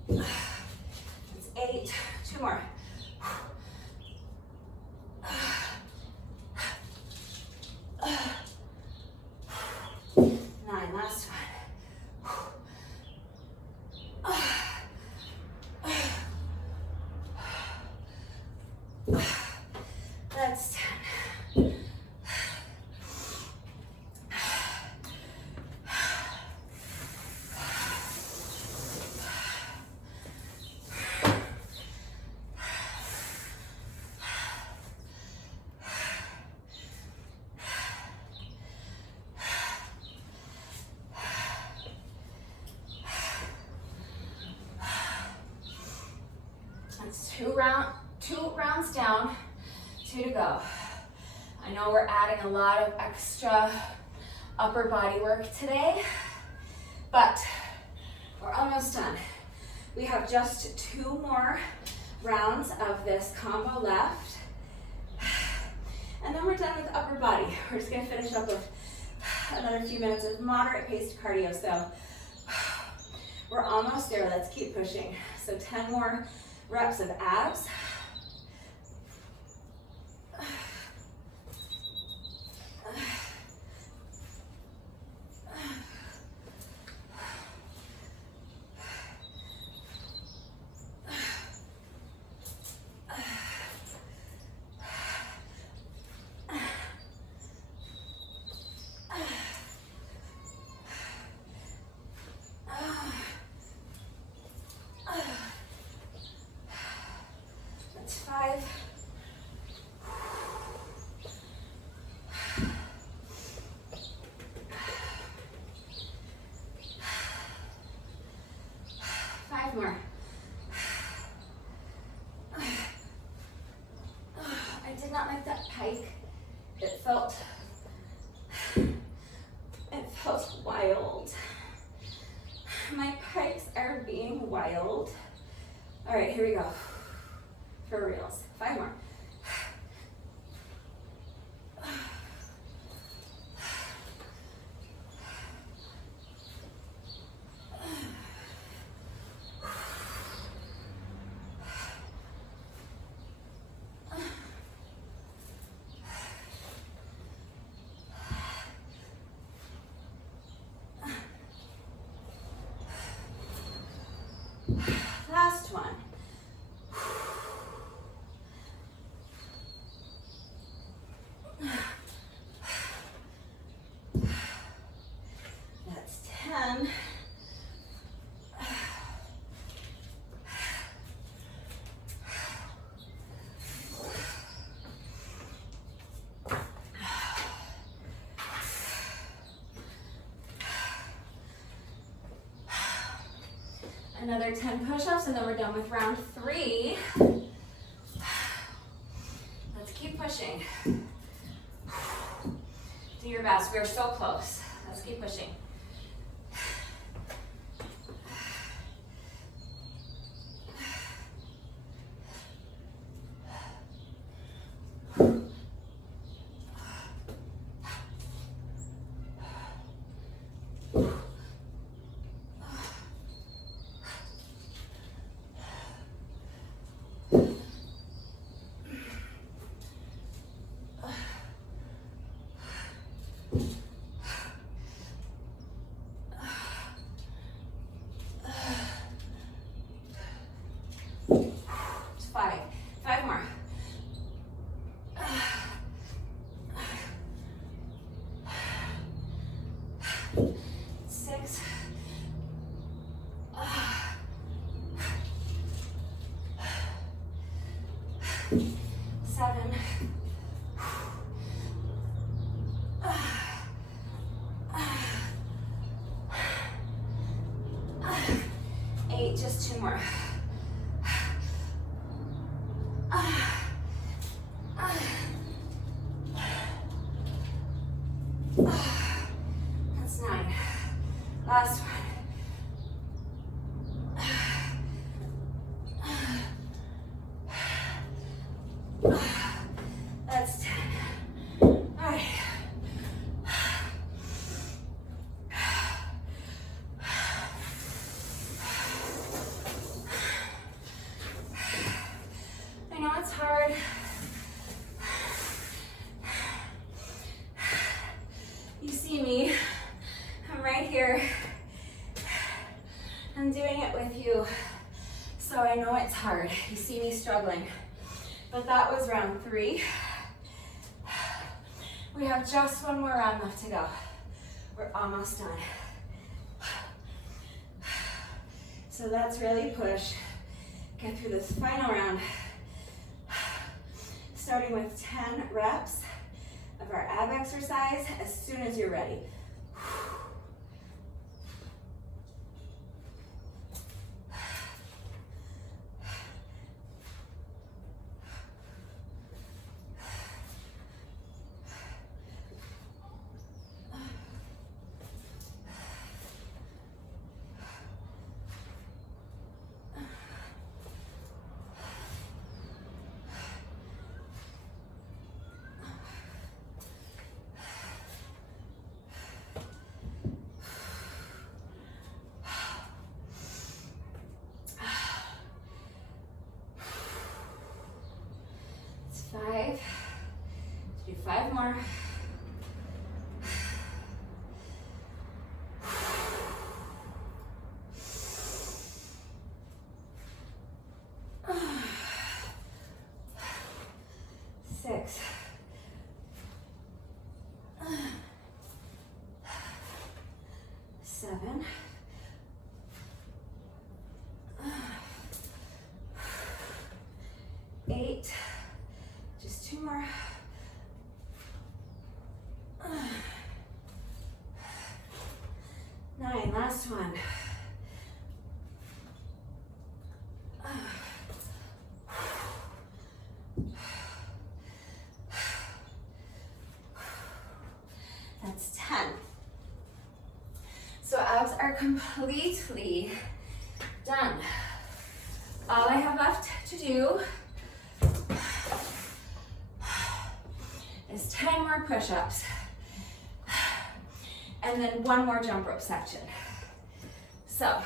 That's 8. 2 more. 9. Last one. That's 10. That's 2 rounds down, 2 to go. I know we're adding a lot of extra upper body work today, but we're almost done. We have just 2 more rounds of this combo left, and then we're done with upper body. We're just gonna finish up with another few minutes of moderate paced cardio, so we're almost there. Let's keep pushing. So 10 more reps of abs. That's 5. 5 more. I did not like that pike. It felt wild. My pikes are being wild. All right, here we go. For reals. 5 more. Last one. That's 10. Another 10 push-ups, and then we're done with round 3. Let's keep pushing. Do your best. We're so close. Let's keep pushing. It's 5. 5 more. 6, 7, 8, just 2 more. That's 9. Last one. That's 10. All right. I know it's hard. You see me. I'm right here. I'm doing it with you. So I know it's hard. You see me struggling. But that was round 3. We have just one more round left to go. We're almost done. So let's really push. Get through this final round. Starting with 10 reps of our ab exercise as soon as you're ready. It's 5. Let's do 5 more. Six. 7. 8. Just 2 more. 9. Last one. That's 10. So abs are completely done. All I have left to do is 10 more push-ups and then 1 more jump rope section. So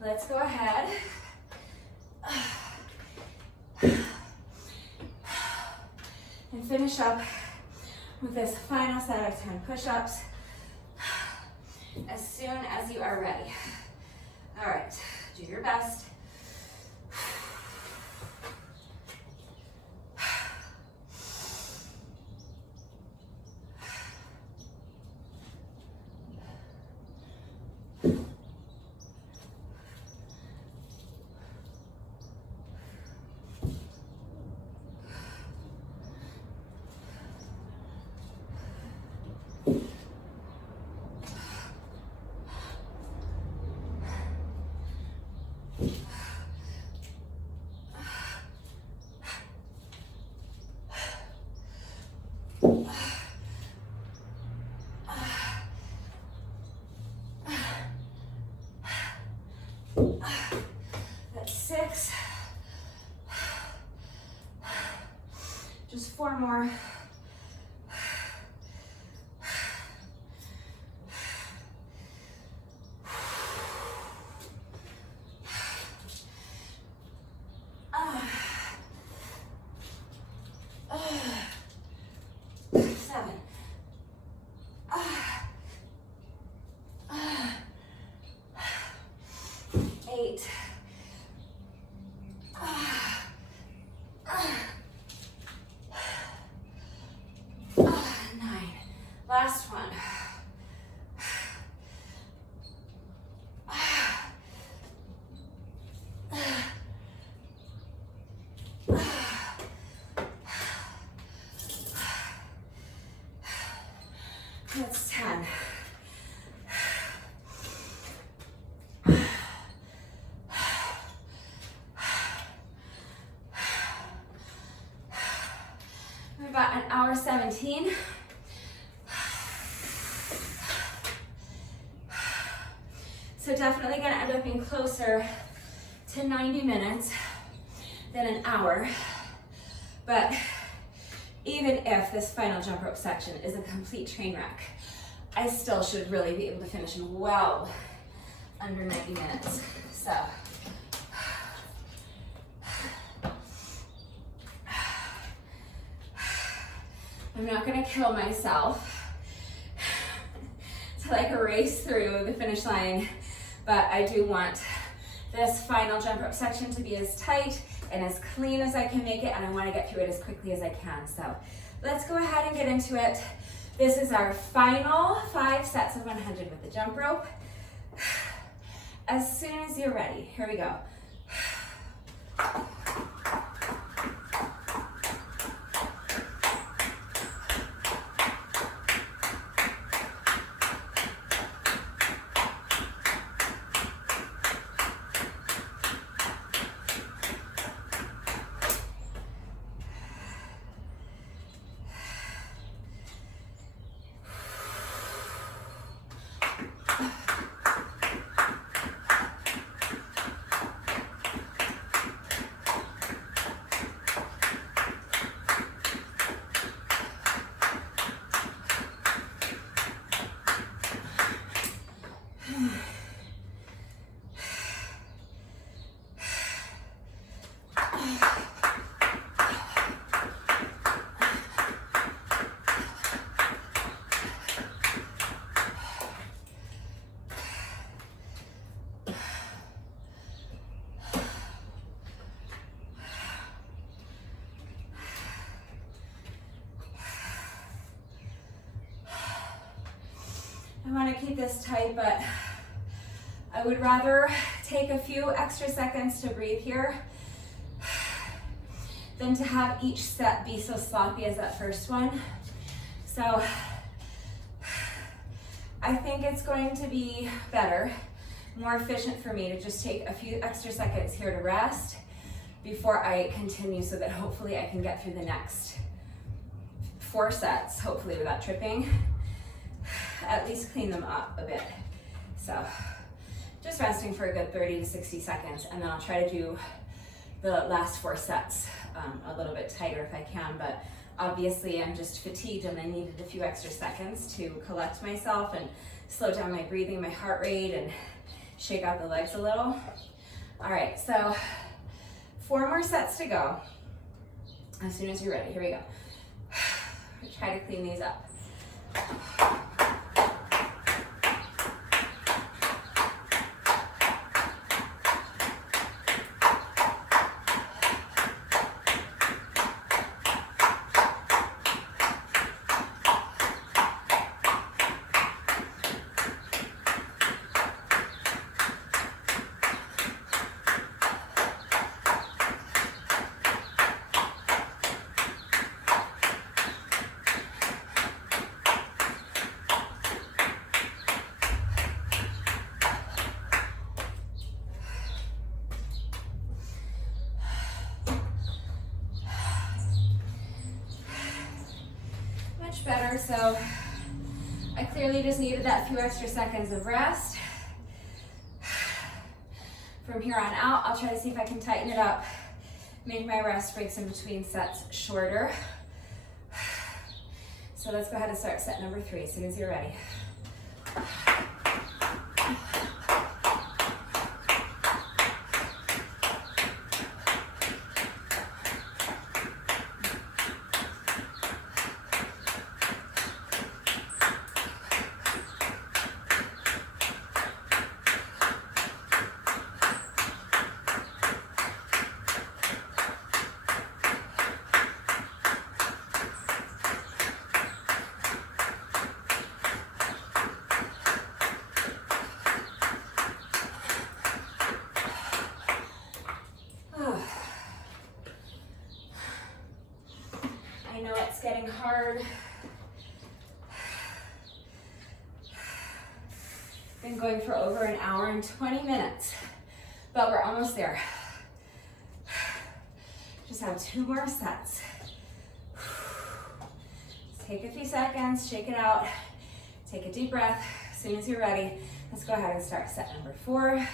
let's go ahead and finish up with this final set of 10 push-ups as soon as you are ready. All right, do your best. That's 6. Just 4 more. That's 10. We're about an hour 17. So definitely gonna end up being closer to 90 minutes than an hour. But even if this final jump rope section is a complete train wreck, I still should really be able to finish in well under 90 minutes. So, I'm not gonna kill myself to like race through the finish line, but I do want this final jump rope section to be as tight and as clean as I can make it, and I want to get through it as quickly as I can. So let's go ahead and get into it. This is our final 5 sets of 100 with the jump rope. As soon as you're ready, here we go. I want to keep this tight, but I would rather take a few extra seconds to breathe here than to have each set be so sloppy as that first one. So I think it's going to be better, more efficient for me to just take a few extra seconds here to rest before I continue, so that hopefully I can get through the next 4 sets, hopefully without tripping. At least clean them up a bit. So just resting for a good 30 to 60 seconds, and then I'll try to do the last 4 sets a little bit tighter if I can, but obviously I'm just fatigued and I needed a few extra seconds to collect myself and slow down my breathing, my heart rate, and shake out the legs a little. All right, so 4 more sets to go. As soon as you're ready, here we go. Try to clean these up. Better, so I clearly just needed that few extra seconds of rest. From here on out, I'll try to see if I can tighten it up, make my rest breaks in between sets shorter. So let's go ahead and start set number 3 as soon as you're ready. Getting hard. Been going for over an hour and 20 minutes, but we're almost there. Just have 2 more sets. Take a few seconds, shake it out, take a deep breath. As soon as you're ready, let's go ahead and start set number 4.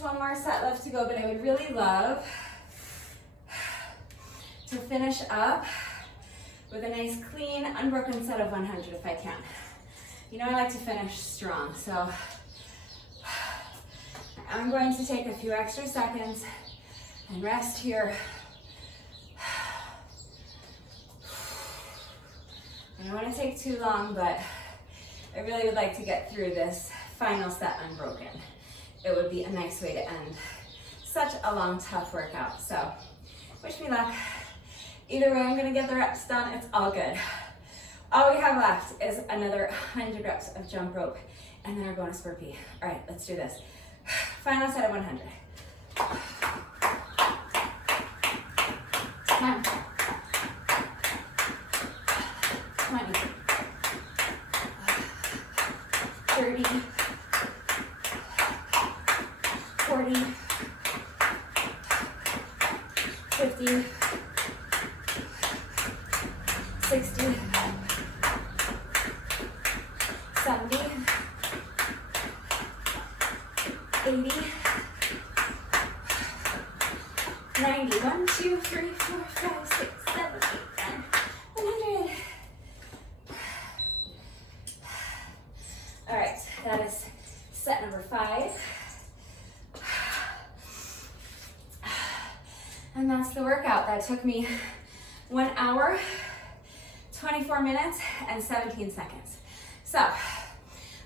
One more set left to go, but I would really love to finish up with a nice clean, unbroken set of 100 if I can. You know I like to finish strong, so I'm going to take a few extra seconds and rest here. I don't want to take too long, but I really would like to get through this final set unbroken. It would be a nice way to end such a long, tough workout. So wish me luck. Either way, I'm gonna get the reps done. It's all good. All we have left is another 100 reps of jump rope and then our bonus burpee. All right, let's do this. Final set of 100. 10, 20, 30, 40, 50, 60, 70, 80, 90, 1, 2, 3, 4, 5, 6, 7, 8, 9, 100. All right, that is set number 5. And that's the workout. That took me 1 hour, 24 minutes, and 17 seconds. So,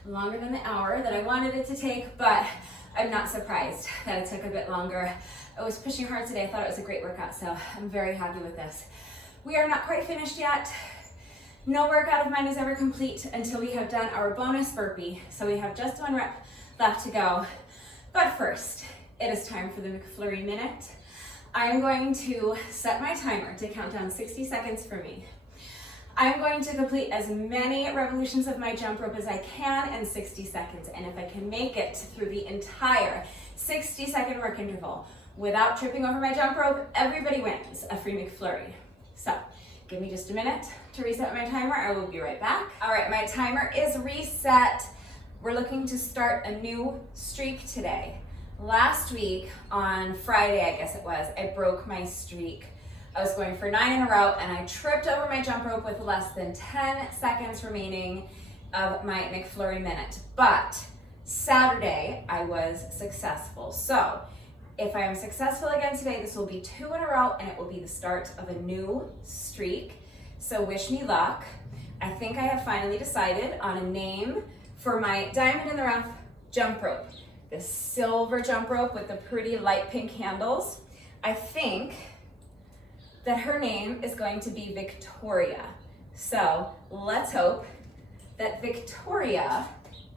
longer than the hour that I wanted it to take, but I'm not surprised that it took a bit longer. I was pushing hard today. I thought it was a great workout, so I'm very happy with this. We are not quite finished yet. No workout of mine is ever complete until we have done our bonus burpee. So we have just 1 rep left to go. But first, it is time for the McFlurry Minute. I am going to set my timer to count down 60 seconds for me. I'm going to complete as many revolutions of my jump rope as I can in 60 seconds. And if I can make it through the entire 60-second work interval without tripping over my jump rope, everybody wins a free McFlurry. So give me just a minute to reset my timer. I will be right back. All right, my timer is reset. We're looking to start a new streak today. Last week on Friday, I guess it was, I broke my streak. I was going for 9 in a row and I tripped over my jump rope with less than 10 seconds remaining of my McFlurry Minute. But Saturday, I was successful. So if I am successful again today, this will be 2 in a row and it will be the start of a new streak. So wish me luck. I think I have finally decided on a name for my diamond in the rough jump rope. This silver jump rope with the pretty light pink handles. I think that her name is going to be Victoria. So let's hope that Victoria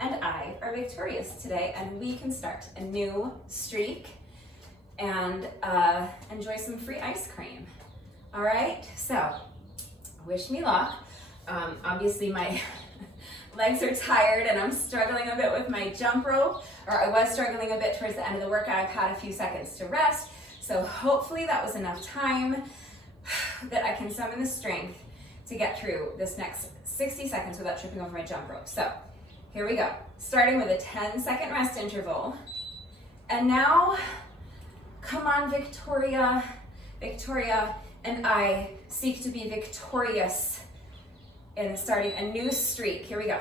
and I are victorious today and we can start a new streak and enjoy some free ice cream. All right, so wish me luck. Obviously my legs are tired and I'm struggling a bit with my jump rope, or I was struggling a bit towards the end of the workout. I've had a few seconds to rest, so hopefully that was enough time that I can summon the strength to get through this next 60 seconds without tripping over my jump rope. So here we go, starting with a 10-second rest interval. And now Come on, Victoria. Victoria and I seek to be victorious in starting a new streak. Here we go.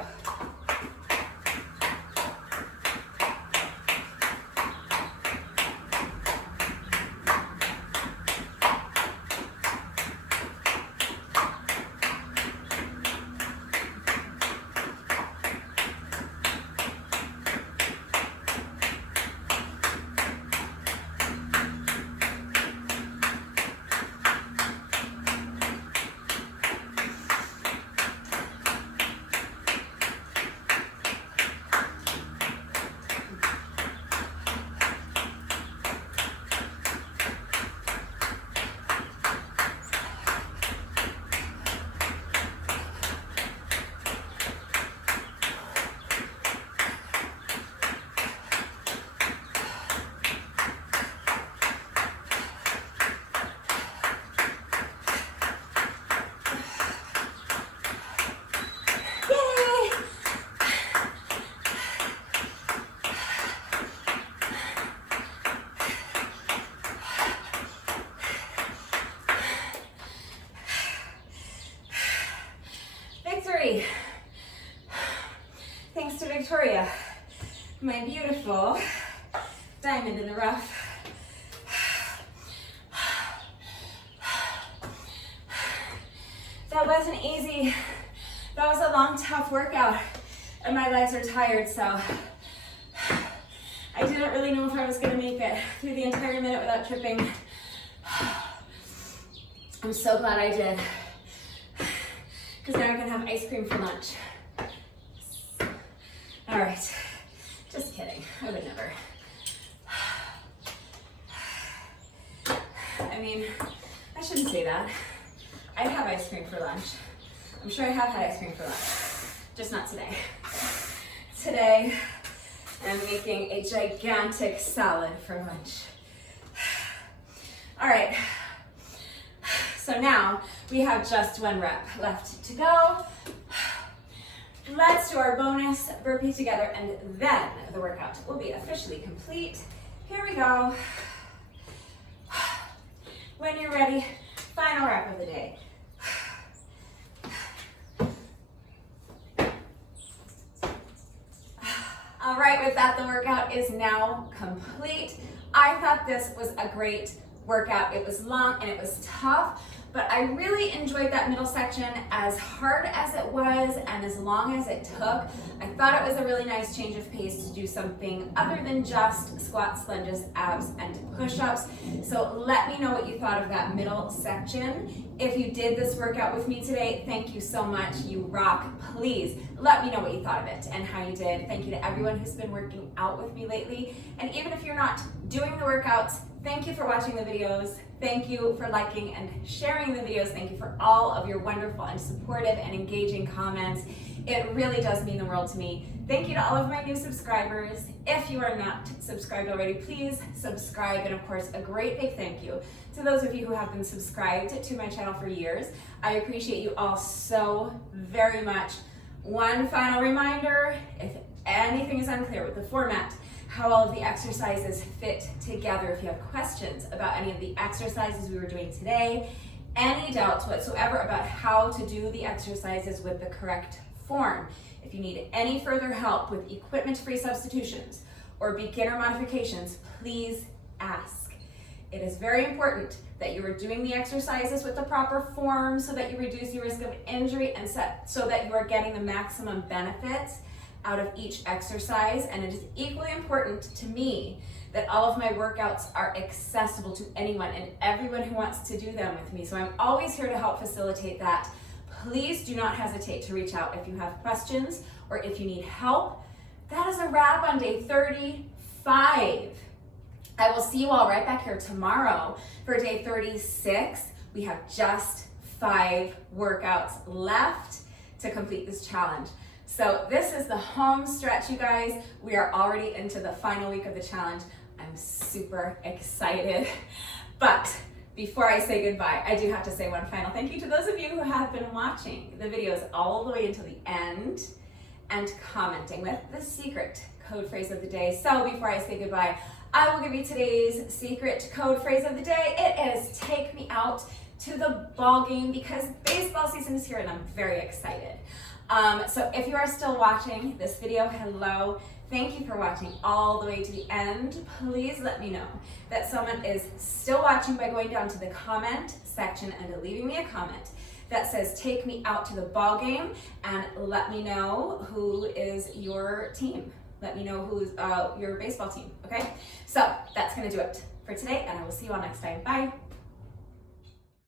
Thanks to Victoria, my beautiful diamond in the rough. That wasn't easy. That was a long, tough workout, and my legs are tired, so I didn't really know if I was going to make it through the entire minute without tripping. I'm so glad I did, because now I can have ice cream for lunch. All right, just kidding, I would never. I mean, I shouldn't say that. I'd have ice cream for lunch. I'm sure I have had ice cream for lunch, just not today. Today, I'm making a gigantic salad for lunch. All right, so now we have just one rep left to go. Let's do our bonus burpee together, and then the workout will be officially complete. Here we go. When you're ready, final rep of the day. All right, with that, the workout is now complete. I thought this was a great workout. It was long and it was tough, but I really enjoyed that middle section. As hard as it was and as long as it took, I thought it was a really nice change of pace to do something other than just squats, lunges, abs, and push-ups. So let me know what you thought of that middle section. If you did this workout with me today, thank you so much. You rock. Please let me know what you thought of it and how you did. Thank you to everyone who's been working out with me lately. And even if you're not doing the workouts, thank you for watching the videos. Thank you for liking and sharing the videos. Thank you for all of your wonderful and supportive and engaging comments. It really does mean the world to me. Thank you to all of my new subscribers. If you are not subscribed already, please subscribe. And of course, a great big thank you to those of you who have been subscribed to my channel for years. I appreciate you all so very much. One final reminder, if anything is unclear with the format, how all of the exercises fit together, if you have questions about any of the exercises we were doing today, any doubts whatsoever about how to do the exercises with the correct form, if you need any further help with equipment-free substitutions or beginner modifications, please ask. It is very important that you are doing the exercises with the proper form so that you reduce your risk of injury and so that you are getting the maximum benefits out of each exercise. And it is equally important to me that all of my workouts are accessible to anyone and everyone who wants to do them with me. So I'm always here to help facilitate that. Please do not hesitate to reach out if you have questions or if you need help. That is a wrap on day 35. I will see you all right back here tomorrow for day 36. We have just 5 workouts left to complete this challenge. So this is the home stretch, you guys. We are already into the final week of the challenge. I'm super excited. But before I say goodbye, I do have to say one final thank you to those of you who have been watching the videos all the way until the end and commenting with the secret code phrase of the day. So before I say goodbye, I will give you today's secret code phrase of the day. It is take me out to the ball game because baseball season is here and I'm very excited. So if you are still watching this video, hello. Thank you for watching all the way to the end. Please let me know that someone is still watching by going down to the comment section and leaving me a comment that says take me out to the ball game, and let me know who is your team. Let me know who's your baseball team, okay? So that's gonna do it for today, and I will see you all next time. Bye.